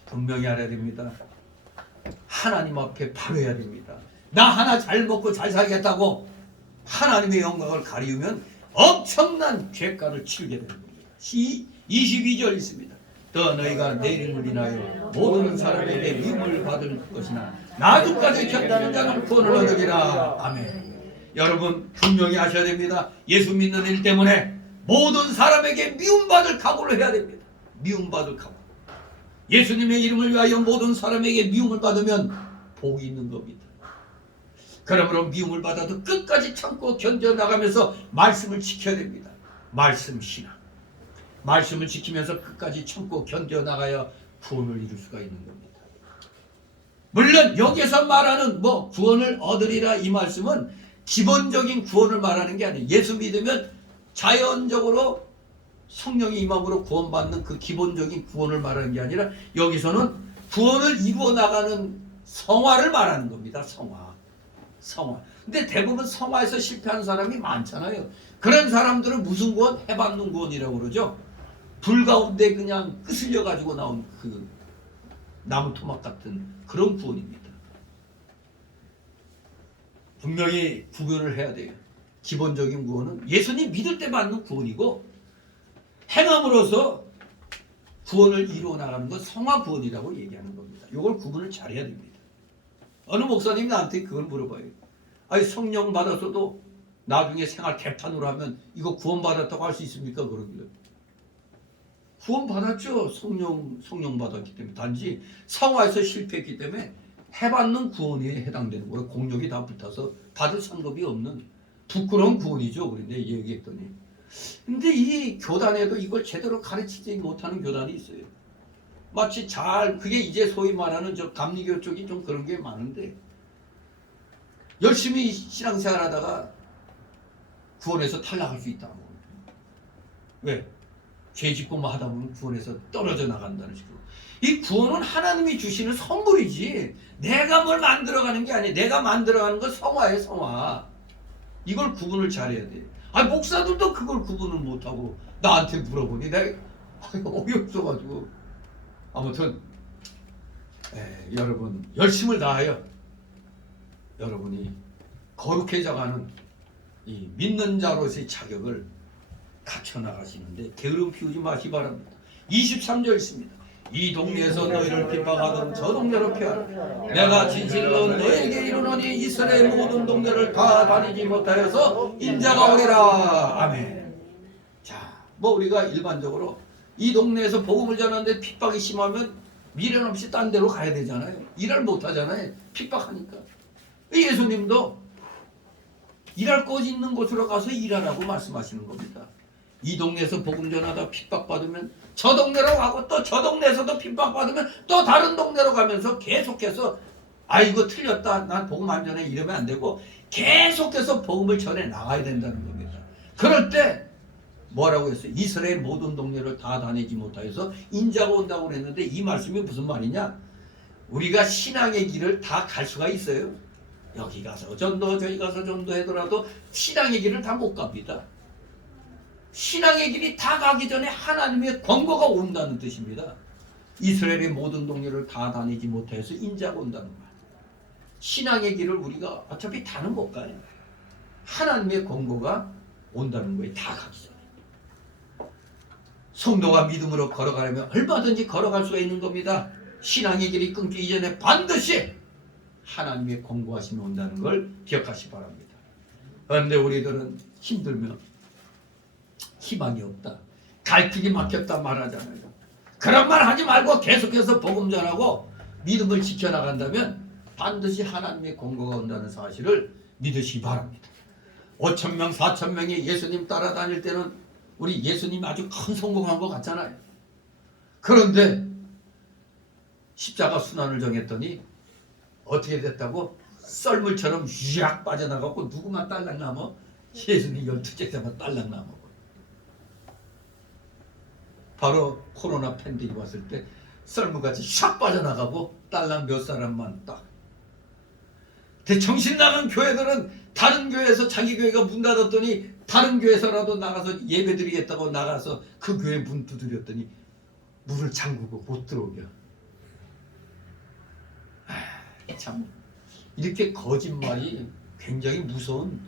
분명히 알아야 됩니다. 하나님 앞에 바로해야 됩니다. 나 하나 잘 먹고 잘 살겠다고 하나님의 영광을 가리우면 엄청난 죄가를 치르게 되는 겁니다. 22절 있습니다. 또 너희가 내 이름을 인하여 모든 사람에게 미움을 받을 것이나 나중까지 견다는 자는 구원을 얻으리라. 아멘. 여러분 분명히 아셔야 됩니다. 예수 믿는 일 때문에 모든 사람에게 미움받을 각오를 해야 됩니다. 미움받을 각오. 예수님의 이름을 위하여 모든 사람에게 미움을 받으면 복이 있는 겁니다. 그러므로 미움을 받아도 끝까지 참고 견뎌나가면서 말씀을 지켜야 됩니다. 말씀 신앙. 말씀을 지키면서 끝까지 참고 견뎌나가야 구원을 이룰 수가 있는 겁니다. 물론 여기서 말하는 구원을 얻으리라 이 말씀은 기본적인 구원을 말하는 게 아니에요. 예수 믿으면 자연적으로 성령의 임함으로 구원받는 그 기본적인 구원을 말하는 게 아니라 여기서는 구원을 이루어 나가는 성화를 말하는 겁니다. 성화. 근데 대부분 성화에서 실패하는 사람이 많잖아요. 그런 사람들은 무슨 구원? 해받는 구원이라고 그러죠. 불 가운데 그냥 끄슬려 가지고 나온 그 나무 토막 같은 그런 구원입니다. 분명히 구별을 해야 돼요. 기본적인 구원은 예수님 믿을 때 받는 구원이고, 행함으로써 구원을 이루어 나가는 건 성화 구원이라고 얘기하는 겁니다. 이걸 구분을 잘해야 됩니다. 어느 목사님이 나한테 그걸 물어봐요. 아니 성령 받았어도 나중에 생활 개판으로 하면 이거 구원 받았다고 할 수 있습니까? 그러길래 구원 받았죠. 성령 받았기 때문에. 단지 성화에서 실패했기 때문에 해받는 구원에 해당되는 거예요. 공력이 다 붙어서 받을 상급이 없는 부끄러운 구원이죠. 그런데 얘기했더니, 근데 이 교단에도 이걸 제대로 가르치지 못하는 교단이 있어요. 마치 그게 이제 소위 말하는 저 감리교 쪽이 좀 그런 게 많은데, 열심히 신앙생활 하다가 구원에서 탈락할 수 있다고. 왜? 죄 짓고만 하다 보면 구원에서 떨어져 나간다는 식으로. 이 구원은 하나님이 주시는 선물이지 내가 뭘 만들어가는 게 아니에요. 내가 만들어가는 건 성화예요. 성화. 이걸 구분을 잘해야 돼. 목사들도 그걸 구분을 못하고 나한테 물어보니 내가 어이없어가지고. 아무튼 여러분 열심을 다하여 여러분이 거룩해져가는 이 믿는 자로서의 자격을 갖춰 나가시는데 게으름 피우지 마시기 바랍니다. 23절 있습니다. 이 동네에서 너희를 핍박하던 저 동네로 피하라. 내가 진실로 너에게 이르노니 이스라엘 모든 동네를 다 다니지 못하여서 인자가 오리라. 아멘. 자, 뭐 우리가 일반적으로 이 동네에서 복음을 전하는데 핍박이 심하면 미련 없이 딴 데로 가야 되잖아요. 일을 못 하잖아요. 핍박하니까. 예수님도 일할 곳 있는 곳으로 가서 일하라고 말씀하시는 겁니다. 이 동네에서 복음 전하다 핍박받으면 저 동네로 가고 또 저 동네에서도 핍박받으면 또 다른 동네로 가면서 계속해서 아 이거 틀렸다 난 복음 안 전해 이러면 안 되고 계속해서 복음을 전해 나가야 된다는 겁니다. 그럴 때 뭐라고 했어요? 이스라엘 모든 동네를 다 다니지 못하여서 인자가 온다고 그랬는데 이 말씀이 무슨 말이냐? 우리가 신앙의 길을 다 갈 수가 있어요. 여기 가서 전도 저기 가서 전도하더라도 신앙의 길을 다 못 갑니다. 신앙의 길이 다 가기 전에 하나님의 권고가 온다는 뜻입니다. 이스라엘의 모든 동네를 다 다니지 못해서 인자가 온다는 말. 신앙의 길을 우리가 어차피 다는 못 가요. 하나님의 권고가 온다는 거예요. 다 가기 전에. 성도가 믿음으로 걸어가려면 얼마든지 걸어갈 수가 있는 겁니다. 신앙의 길이 끊기기 전에 반드시 하나님의 권고하심이 온다는 걸 기억하시기 바랍니다. 그런데 우리들은 힘들면 희망이 없다. 갈 길이 막혔다 말하잖아요. 그런 말 하지 말고 계속해서 복음 전하고 믿음을 지켜나간다면 반드시 하나님의 권고가 온다는 사실을 믿으시기 바랍니다. 5,000명, 4,000명이 예수님 따라다닐 때는 우리 예수님이 아주 큰 성공한 것 같잖아요. 그런데 십자가 순환을 정했더니 어떻게 됐다고? 썰물처럼 휘악 빠져나가고 누구만 딸랑 남아? 예수님 12제자만 딸랑 남아. 바로 코로나 팬데믹이 왔을 때 썰물같이 샥 빠져나가고 딸랑 몇 사람만 딱. 근데 정신 나간 교회들은 다른 교회에서 자기 교회가 문 닫았더니 다른 교회에서라도 나가서 예배드리겠다고 나가서 그 교회 문 두드렸더니 문을 잠그고 못 들어오게. 참 이렇게 거짓말이 굉장히 무서운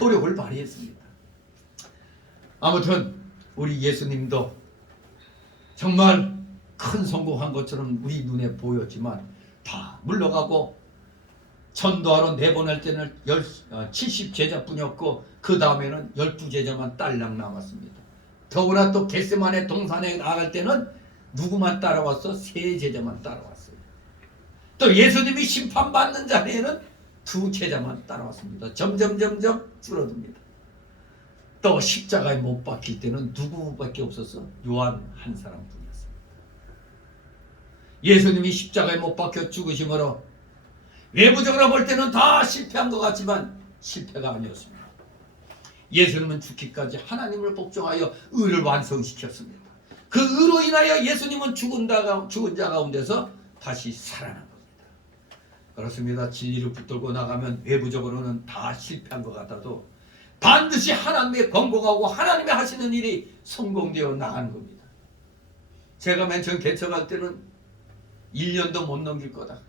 효력을 발휘했습니다. 아무튼 우리 예수님도 정말 큰 성공한 것처럼 우리 눈에 보였지만 다 물러가고 전도하러 내보낼 때는 70제자뿐이었고 그 다음에는 12제자만 딸랑 남았습니다. 더구나 또 겟세마네 동산에 나갈 때는 누구만 따라왔어? 3제자만 따라왔어요. 또 예수님이 심판받는 자리에는 2제자만 따라왔습니다. 점점 줄어듭니다. 또 십자가에 못 박힐 때는 누구밖에 없었어? 요한 한 사람뿐이었습니다. 예수님이 십자가에 못 박혀 죽으심으로 외부적으로 볼 때는 다 실패한 것 같지만 실패가 아니었습니다. 예수님은 죽기까지 하나님을 복종하여 의를 완성시켰습니다. 그 의로 인하여 예수님은 죽은 자 가운데서 다시 살아난 겁니다. 그렇습니다. 진리를 붙들고 나가면 외부적으로는 다 실패한 것 같아도 반드시 하나님의 권고하고 하나님이 하시는 일이 성공되어 나가는 겁니다. 제가 맨 처음 개척할 때는 1년도 못 넘길 거다.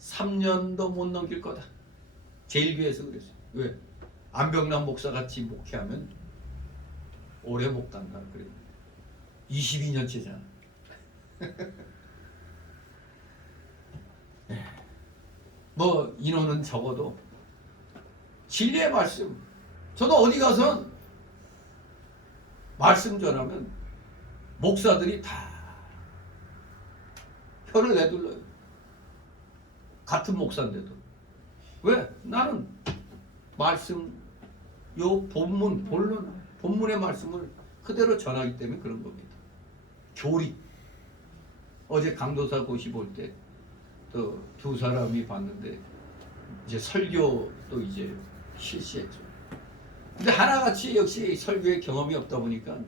3년도 못 넘길 거다. 제일교회에서 그랬어요. 왜? 안병남 목사같이 목회하면 오래 못 간다 그래요. 22년째잖아. 뭐 인원은 적어도 진리의 말씀. 저도 어디 가서 말씀 전하면 목사들이 다 혀를 내둘러요. 같은 목사인데도. 왜? 나는 말씀, 요 본문의 말씀을 그대로 전하기 때문에 그런 겁니다. 교리. 어제 강도사 고시 볼 때 또 2사람이 봤는데 이제 설교도 이제 실시했죠. 근데 하나같이 역시 설교에 경험이 없다 보니까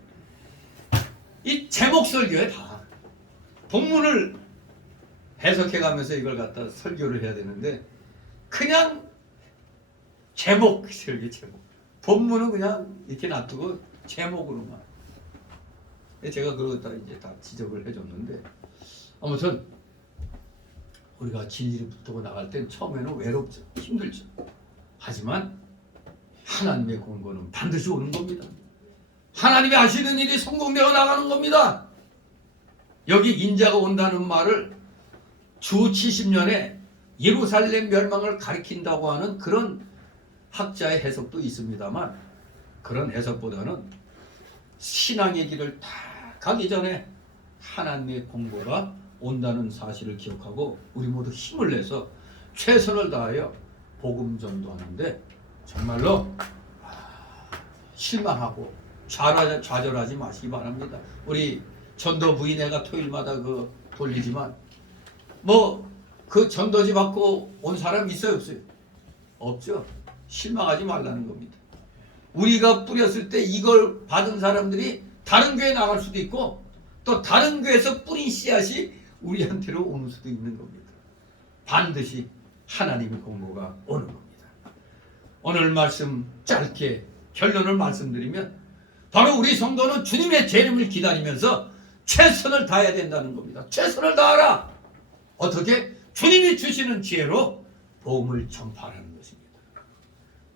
이 제목 설교에 다 본문을 해석해가면서 이걸 갖다 설교를 해야 되는데 그냥 제목 설교 제목 본문은 그냥 이렇게 놔두고 제목으로만. 제가 그러다 이제 다 지적을 해줬는데 아무튼 우리가 진리를 붙들고 나갈 땐 처음에는 외롭죠. 힘들죠. 하지만 하나님의 공고는 반드시 오는 겁니다. 하나님이 하시는 일이 성공되어 나가는 겁니다. 여기 인자가 온다는 말을 주 70년에 예루살렘 멸망을 가리킨다고 하는 그런 학자의 해석도 있습니다만, 그런 해석보다는 신앙의 길을 다 가기 전에 하나님의 공고가 온다는 사실을 기억하고 우리 모두 힘을 내서 최선을 다하여 복음 전도하는데 정말로 실망하고 좌절하지 마시기 바랍니다. 우리 전도 부인회가 토요일마다 돌리지만 그 전도지 받고 온 사람 있어요, 없어요? 없죠. 실망하지 말라는 겁니다. 우리가 뿌렸을 때 이걸 받은 사람들이 다른 교회에 나갈 수도 있고 또 다른 교회에서 뿌린 씨앗이 우리한테로 오는 수도 있는 겁니다. 반드시 하나님의 공고가 오는 겁니다. 오늘 말씀 짧게 결론을 말씀드리면 바로 우리 성도는 주님의 재림을 기다리면서 최선을 다해야 된다는 겁니다. 최선을 다하라. 어떻게? 주님이 주시는 지혜로 복음을 전파하는 것입니다.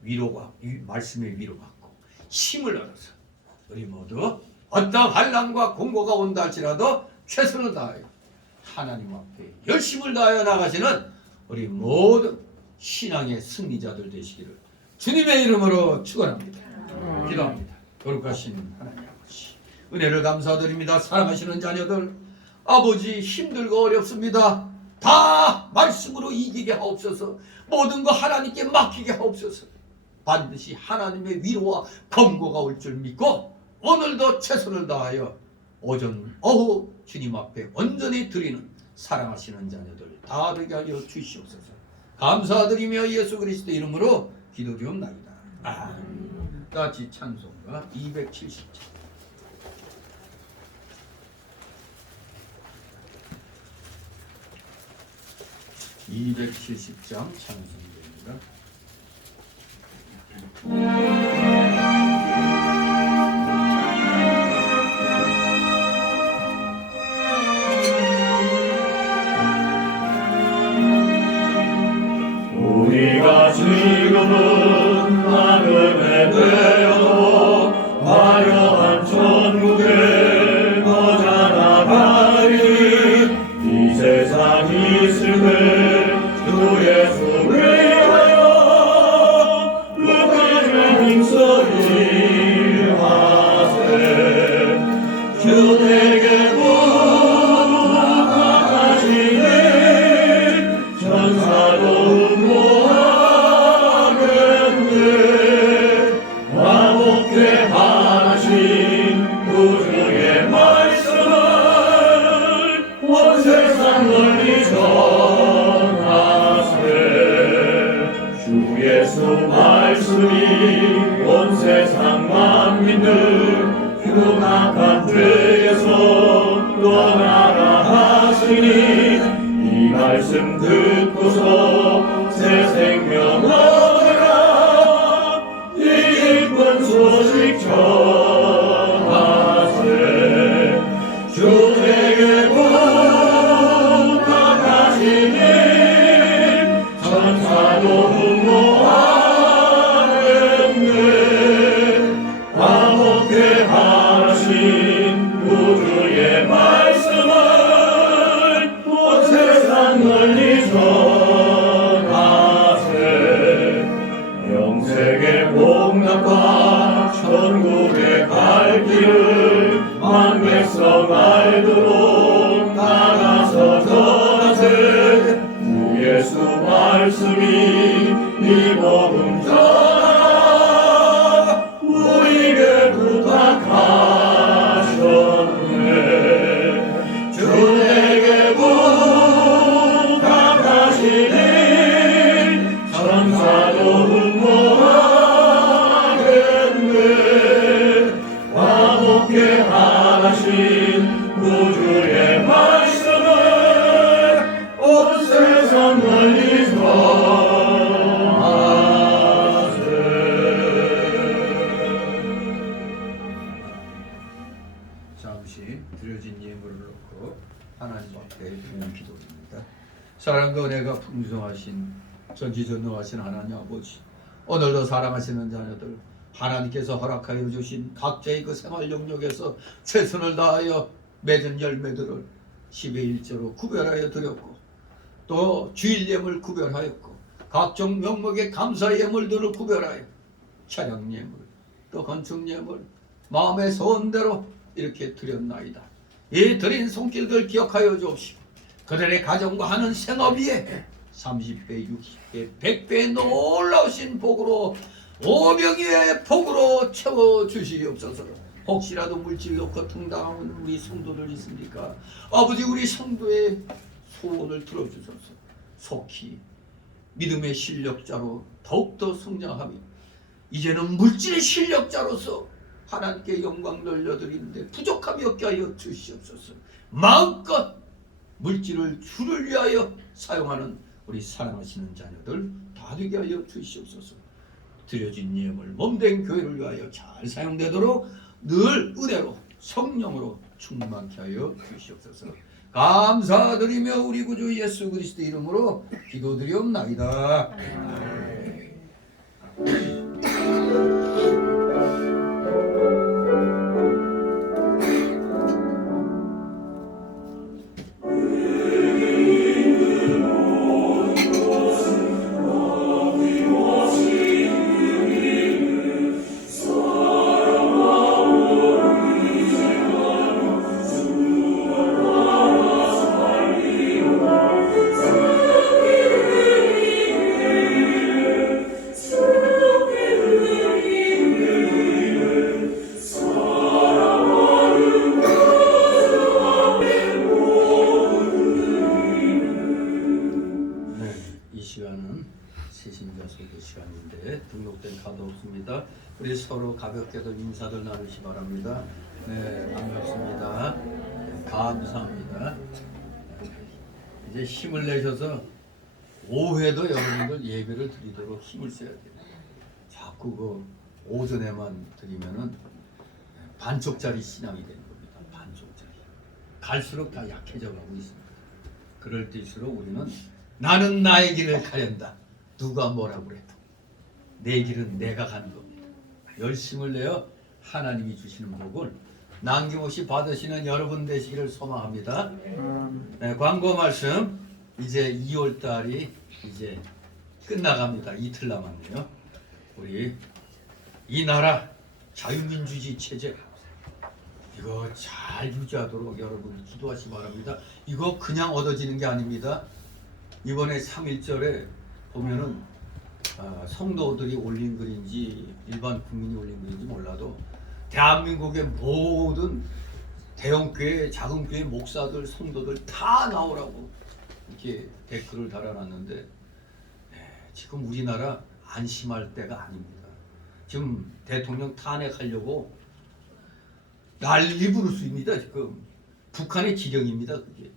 위로가 말씀의 위로받고 힘을 얻어서 우리 모두 어떠한 환난과 공고가 온다 할지라도 최선을 다하여 하나님 앞에 열심을 다하여 나가시는 우리 모든 신앙의 승리자들 되시기를 주님의 이름으로 축원합니다. 기도합니다. 거룩하신 하나님 아버지, 은혜를 감사드립니다. 사랑하시는 자녀들, 아버지 힘들고 어렵습니다. 다 말씀으로 이기게 하옵소서. 모든 거 하나님께 맡기게 하옵소서. 반드시 하나님의 위로와 검거가 올 줄 믿고 오늘도 최선을 다하여 오전 오후 주님 앞에 온전히 드리는 사랑하시는 자녀들 다 되게 하여 주시옵소서. 감사드리며 예수 그리스도 이름으로 기도드리옵나이다. 아멘. 같이 찬송가 270장. 270장 찬송입니다. 우리가 지금은 나그네 되어도 화려한 천국에 거저 나가리. 이 세상 있을 때 주 예수 위하여 누구를 힘써 일하세. 주 내게 부탁하시네. 천사도 응모하겠네. 화목해 하신 구주의 말씀을 온 세상 널리 전하세. 주 예수 말씀이 온 세상 만민들 흉악한 죄에서 떠나라 하시니 이 말씀 듣고서 새 생명 얻으라. 이 기쁜 소식 전하세. 주 내게 부탁하시니 천사도 응모하겠네. 화목해 하신 구주의 말씀을 온 세상 널리 전하세. 영생의 복락과 천국에 갈 길을 만 백성 알도록 나가서 전하세. 주 예수 말씀이 이 복음 전하라. 우리에게 부탁하셨네. 주 내게 부탁하시니 천사도 응모하겠네. 화목해 하신 구주의 말씀을 온 세상 널리 전하세. 잠시 드려진 예물을 놓고 하나님 앞에 드리는 기도입니다. 사랑과 은혜가 풍성하신 전지전능하신 하나님 아버지, 오늘도 사랑하시는 자녀들 하나님께서 허락하여 주신 각자의 그 생활 영역에서 최선을 다하여 맺은 열매들을 10의 1조로 구별하여 드렸고, 또 주일 예물 구별하였고, 각종 명목의 감사 예물들을 구별하여 찬양 예물, 또 건축 예물, 마음의 소원대로 이렇게 드렸나이다. 이 드린 손길들 기억하여 주옵시고, 그들의 가정과 하는 생업 위에 30배, 60배, 100배의 놀라우신 복으로, 오병이의 복으로 채워주시옵소서. 혹시라도 물질 놓고 등당하는 우리 성도들 있습니까? 아버지, 우리 성도의 소원을 들어주소서. 속히 믿음의 실력자로 더욱더 성장하며, 이제는 물질의 실력자로서 하나님께 영광 돌려드리는데 부족함이 없게 하여 주시옵소서. 마음껏 물질을 주를 위하여 사용하는 우리 사랑하시는 자녀들 다 되게 하여 주시옵소서. 드려진 예물 몸된 교회를 위하여 잘 사용되도록 늘 은혜로 성령으로 충만케 하여 주시옵소서. 감사드리며 우리 구주 예수 그리스도 이름으로 기도드리옵나이다. 등록된 카드 없습니다. 우리 서로 가볍게도 인사들 나누시 바랍니다. 네, 반갑습니다. 네, 감사합니다. 이제 힘을 내셔서 오후에도 여러분들 예배를 드리도록 힘을 써야 돼요. 자꾸 그 오전에만 드리면은 반쪽짜리 신앙이 되는 겁니다. 반쪽짜리. 갈수록 다 약해져 가고 있습니다. 그럴 때일수록 우리는 나는 나의 길을 가련다. 누가 뭐라고 해도 내 길은 내가 가는 겁니다. 열심을 내어 하나님이 주시는 복을 남김없이 받으시는 여러분 되시기를 소망합니다. 네, 광고 말씀. 이제 2월 달이 이제 끝나갑니다. 이틀 남았네요. 우리 이 나라 자유민주주의 체제 이거 잘 유지하도록 여러분 기도하시 바랍니다. 이거 그냥 얻어지는 게 아닙니다. 이번에 3.1절에 보면은 성도들이 올린 글인지 일반 국민이 올린 글인지 몰라도 대한민국의 모든 대형교회, 작은교회 목사들, 성도들 다 나오라고 이렇게 댓글을 달아놨는데 지금 우리나라 안심할 때가 아닙니다. 지금 대통령 탄핵하려고 난리 부를 수 있습니다. 지금 북한의 지령입니다. 그게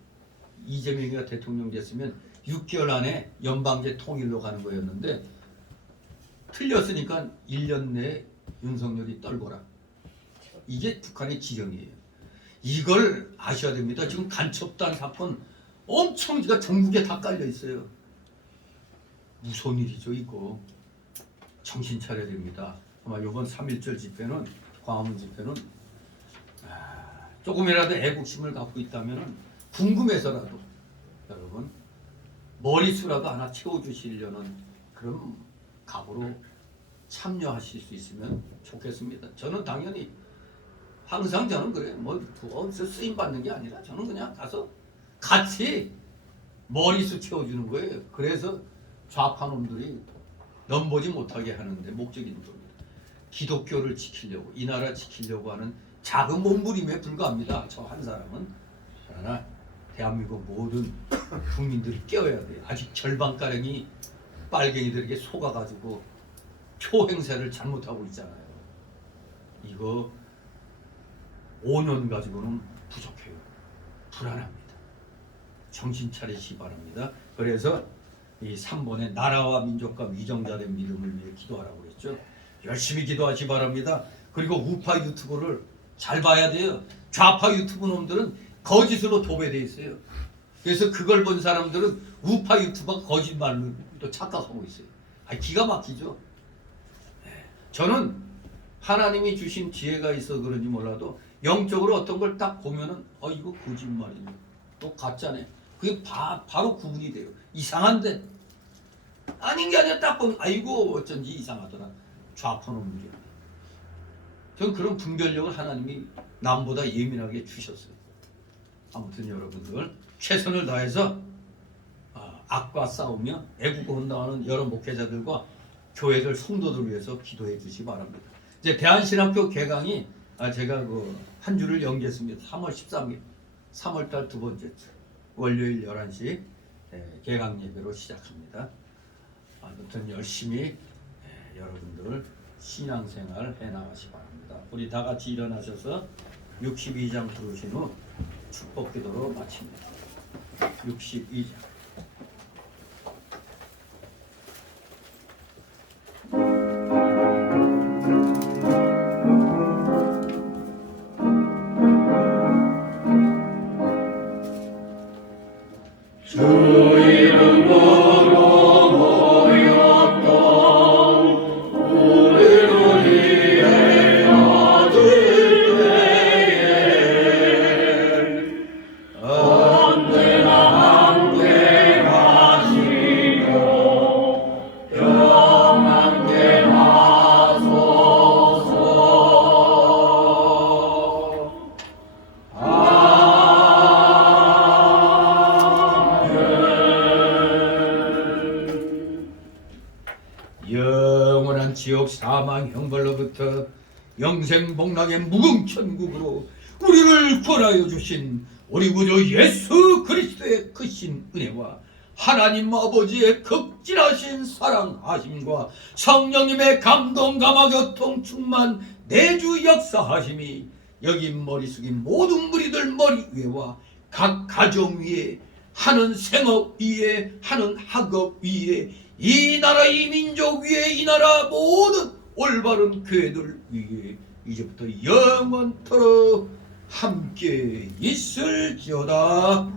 이재명이가 대통령 됐으면 6개월 안에 연방제 통일로 가는 거였는데 틀렸으니까 1년 내에 윤석열이 떨거라. 이게 북한의 지령이에요. 이걸 아셔야 됩니다. 지금 간첩단 사건 엄청 전국에 다 깔려 있어요. 무서운 일이죠 이거. 정신 차려야 됩니다. 아마 이번 3.1절 집회는, 광화문 집회는 조금이라도 애국심을 갖고 있다면 궁금해서라도 여러분 머리수라도 하나 채워주시려는 그런 각오로 참여하실 수 있으면 좋겠습니다. 저는 당연히 항상 저는 그래요. 뭐 어디서 쓰임 받는 게 아니라 저는 그냥 가서 같이 머리수 채워주는 거예요. 그래서 좌파 놈들이 넘보지 못하게 하는데 목적이 있는 겁니다. 기독교를 지키려고, 이 나라 지키려고 하는 작은 몸부림에 불과합니다. 저 한 사람은. 그러나 대한민국 모든 국민들이 깨어야 돼요. 아직 절반가량이 빨갱이들에게 속아가지고 표 행세를 잘못하고 있잖아요. 이거 5년 가지고는 부족해요. 불안합니다. 정신 차리시기 바랍니다. 그래서 이 3번에 나라와 민족과 위정자된 믿음을 위해 기도하라고 그랬죠. 열심히 기도하시기 바랍니다. 그리고 우파 유튜브를 잘 봐야 돼요. 좌파 유튜브 놈들은 거짓으로 도배돼 있어요. 그래서 그걸 본 사람들은 우파 유튜버가 거짓말로 또 착각하고 있어요. 기가 막히죠. 저는 하나님이 주신 지혜가 있어 그런지 몰라도 영적으로 어떤 걸 딱 보면은 이거 거짓말이네, 또 가짜네, 그게 바로 구분이 돼요. 이상한데 아닌 게 아니라 딱 보면 아이고 어쩐지 이상하더라. 좌파놈 게. 전 그런 분별력을 하나님이 남보다 예민하게 주셨어요. 아무튼 여러분들 최선을 다해서 악과 싸우며 애국을 헌당하는 여러 목회자들과 교회들 성도들을 위해서 기도해 주시기 바랍니다. 이제 대한신학교 개강이 제가 한 주를 연기했습니다. 3월 13일 3월달 두 번째 주 월요일 11시 개강 예배로 시작합니다. 아무튼 열심히 여러분들 신앙생활 해나가시기 바랍니다. 우리 다 같이 일어나셔서 62장 부르신 후 축복 기도로 마칩니다. 62장. 주 이름으로 모였던 우리를 위해 얻을 때에 언제나 함께 하시며 평안케 하소서. 영원한 지옥 사망 형벌로부터 영생복락의 무궁천국으로 우리를 구원하여 주신 우리 구주 예수 그리스도의 크신 은혜와 하나님 아버지의 극진하신 사랑하심과 성령님의 감동 감화교통 충만 내주 역사하심이 여기 머리 숙인 모든 무리들 머리 위에와 각 가정 위에 하는 생업 위에 하는 학업 위에 이 나라 이 민족 위에 이 나라 모든 올바른 교회들 위에 이제부터 영원토록 함께 있을지어다.